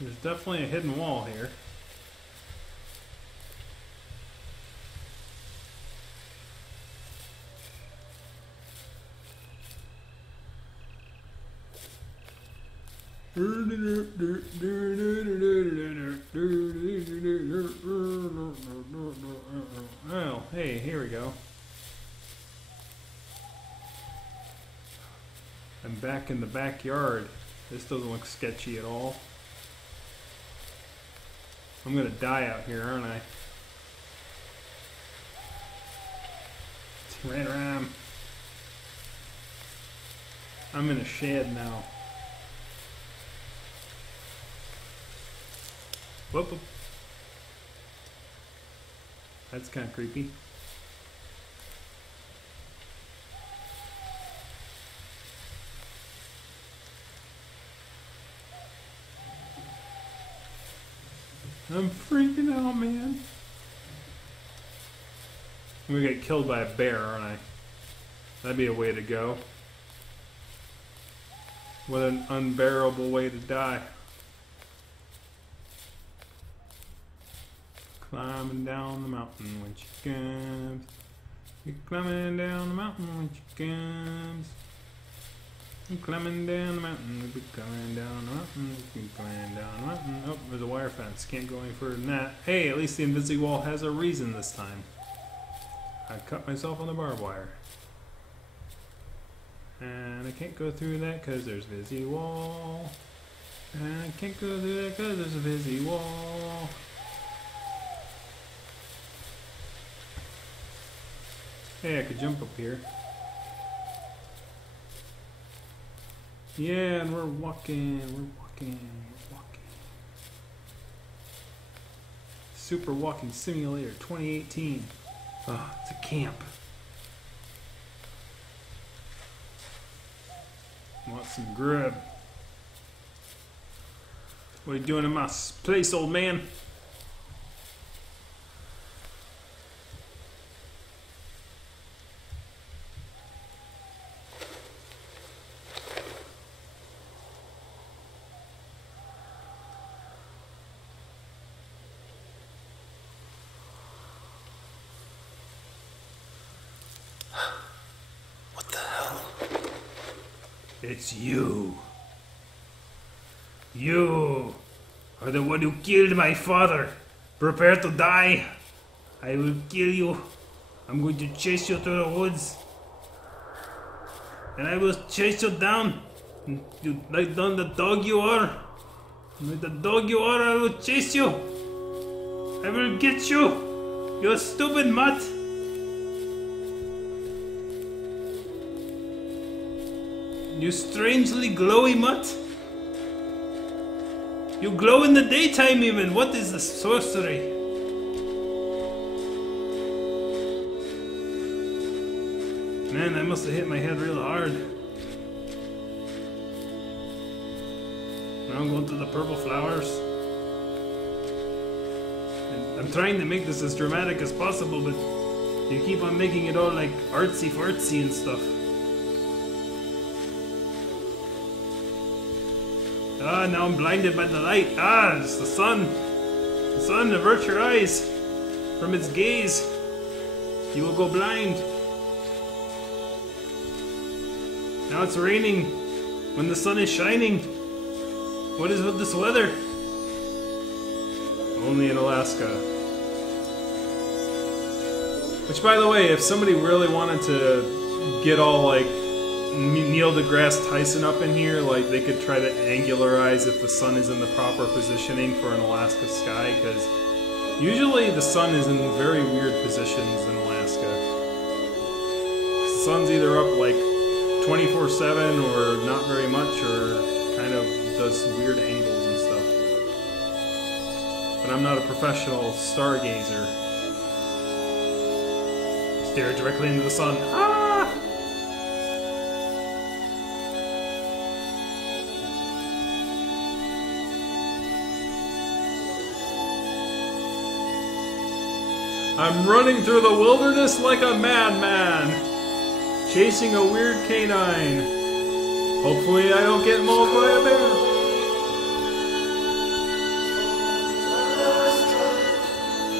There's definitely a hidden wall here. Oh, hey, here we go. I'm back in the backyard. This doesn't look sketchy at all. I'm gonna die out here, aren't I? Ran around. I'm in a shed now. Whoop. That's kind of creepy. I'm freaking out, man. I'm gonna get killed by a bear, aren't I? That'd be a way to go. What an unbearable way to die. climbing down the mountain when she comes. You're climbing down the mountain when she comes. You're climbing down the mountain. We're climbing down the mountain. We're climbing down the mountain. Oh, there's a wire fence. Can't go any further than that. Hey, at least the invisible wall has a reason this time. I cut myself on the barbed wire. And I can't go through that because there's a busy wall. And I can't go through that because there's a busy wall. Hey, I could jump up here. Yeah, and we're walking. Super Walking Simulator 2018. Oh, it's a camp. Want some grub? What are you doing in my place, old man? What the hell? It's you. You are the one who killed my father. Prepare to die. I will kill you. I'm going to chase you through the woods. And I will chase you down. You like down the dog you are. Like the dog you are, I will chase you. I will get you. You stupid mutt. You strangely glowy mutt. You glow in the daytime even. What is this sorcery? Man, I must have hit my head real hard. Now I'm going through the purple flowers. And I'm trying to make this as dramatic as possible, but you keep on making it all like artsy fartsy and stuff. Ah, now I'm blinded by the light. Ah, it's the sun. The sun, avert your eyes from its gaze. You will go blind. Now it's raining when the sun is shining. What is with this weather? Only in Alaska. Which, by the way, if somebody really wanted to get all like Neil deGrasse Tyson up in here, like they could try to angularize if the sun is in the proper positioning for an Alaska sky, because usually the sun is in very weird positions in Alaska. The sun's either up like 24/7 or not very much, or kind of does weird angles and stuff. But I'm not a professional stargazer. Stare directly into the sun. Ah! I'm running through the wilderness like a madman, chasing a weird canine. Hopefully I don't get mauled by a bear.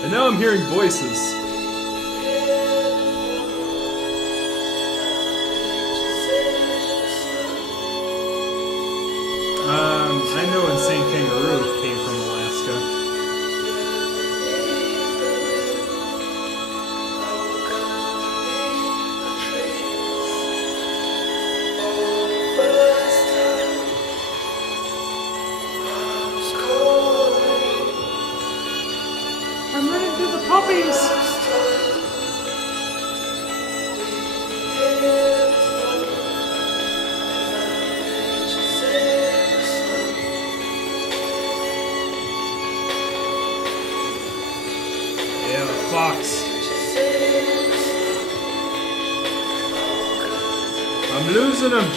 And now I'm hearing voices. I know Insane Kangaroo came from Alaska. I'm running through the puppies! Yeah, the fox. I'm losing him.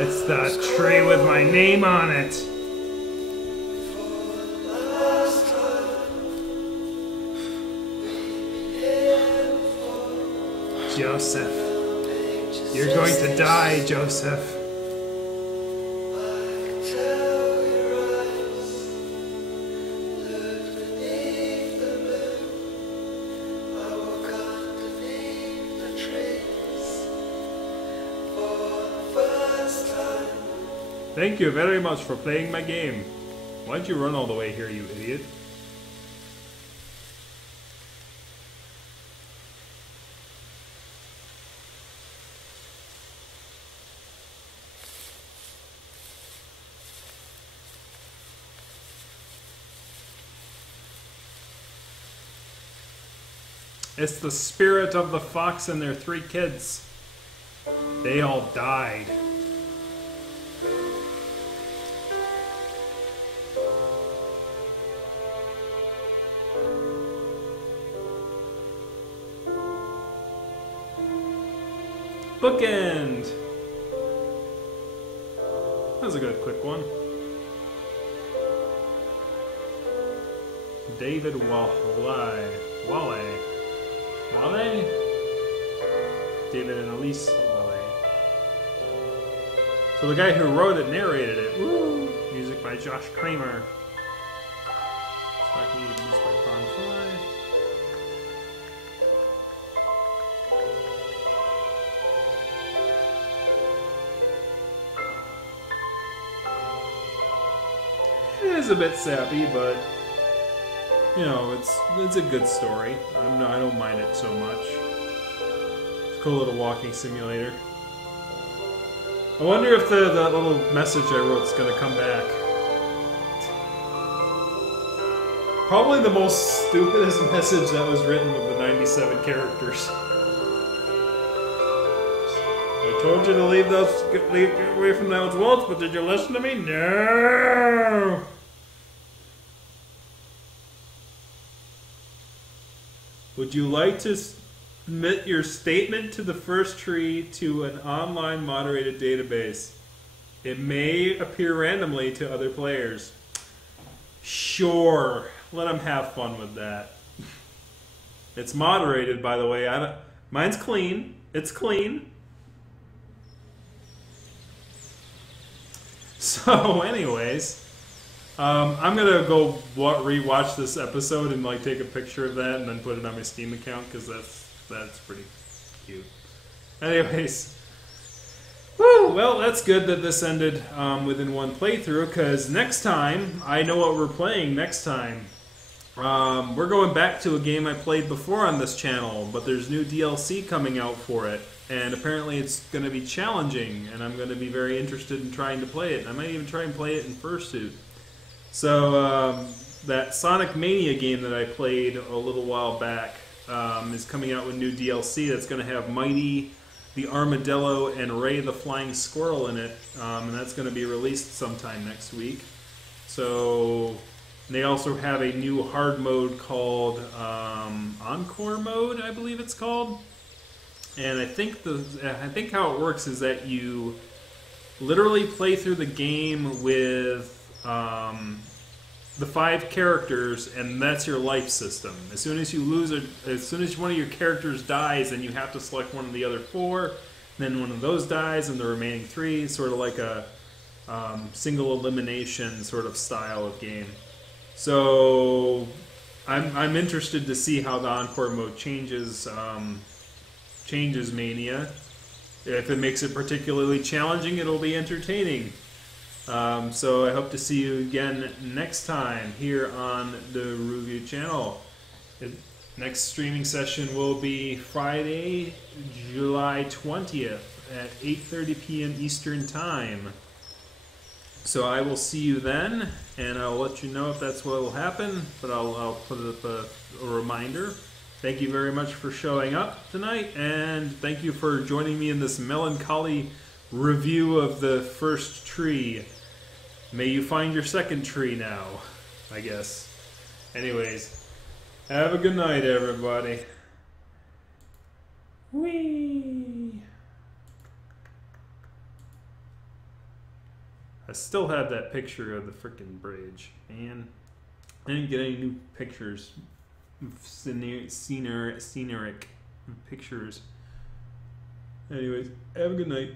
It's the tree with my name on it. Joseph. You're going to die, Joseph. Thank you very much for playing my game. Why'd you run all the way here, you idiot? It's the spirit of the fox and their 3 kids. They all died. Bookend! That was a good quick one. David Wale. David and Elise Wale. So the guy who wrote it narrated it. Woo! Music by Josh Kramer. Stock music by Pond 5. It is a bit sappy, but you know, it's a good story. I don't mind it so much. It's a cool little walking simulator. I wonder if that little message I wrote is going to come back. Probably the most stupidest message that was written of the 97 characters. I told you to leave away from those wolves, but did you listen to me? No! Would you like to submit your statement to the first tree to an online moderated database? It may appear randomly to other players. Sure, let them have fun with that. It's moderated, by the way. Mine's clean. It's clean. So, anyways, I'm gonna go rewatch this episode and like take a picture of that and then put it on my Steam account because that's pretty cute. Anyways, woo, well, that's good that this ended within one playthrough because next time I know what we're playing. Next time, we're going back to a game I played before on this channel, but there's new DLC coming out for it. And apparently it's going to be challenging, and I'm going to be very interested in trying to play it. I might even try and play it in fursuit. So that Sonic Mania game that I played a little while back is coming out with new DLC that's going to have Mighty the Armadillo and Ray the Flying Squirrel in it, and that's going to be released sometime next week. So they also have a new hard mode called Encore Mode, I believe it's called. And I think how it works is that you literally play through the game with the 5 characters, and that's your life system. As soon as you lose, as soon as one of your characters dies, then you have to select one of the other 4. Then one of those dies, and the remaining 3, sort of like a single elimination sort of style of game. So I'm interested to see how the Encore mode changes Mania. If it makes it particularly challenging, it'll be entertaining. So I hope to see you again next time here on the Rooview channel. The next streaming session will be Friday, July 20th at 8:30 p.m. Eastern Time. So I will see you then, and I'll let you know if that's what will happen, but I'll put up a reminder. Thank you very much for showing up tonight, and thank you for joining me in this melancholy review of the first tree. May you find your second tree now, I guess. Anyways, have a good night, everybody. Whee! I still have that picture of the frickin' bridge, man. I didn't get any new pictures. Scenic pictures. Anyways, have a good night.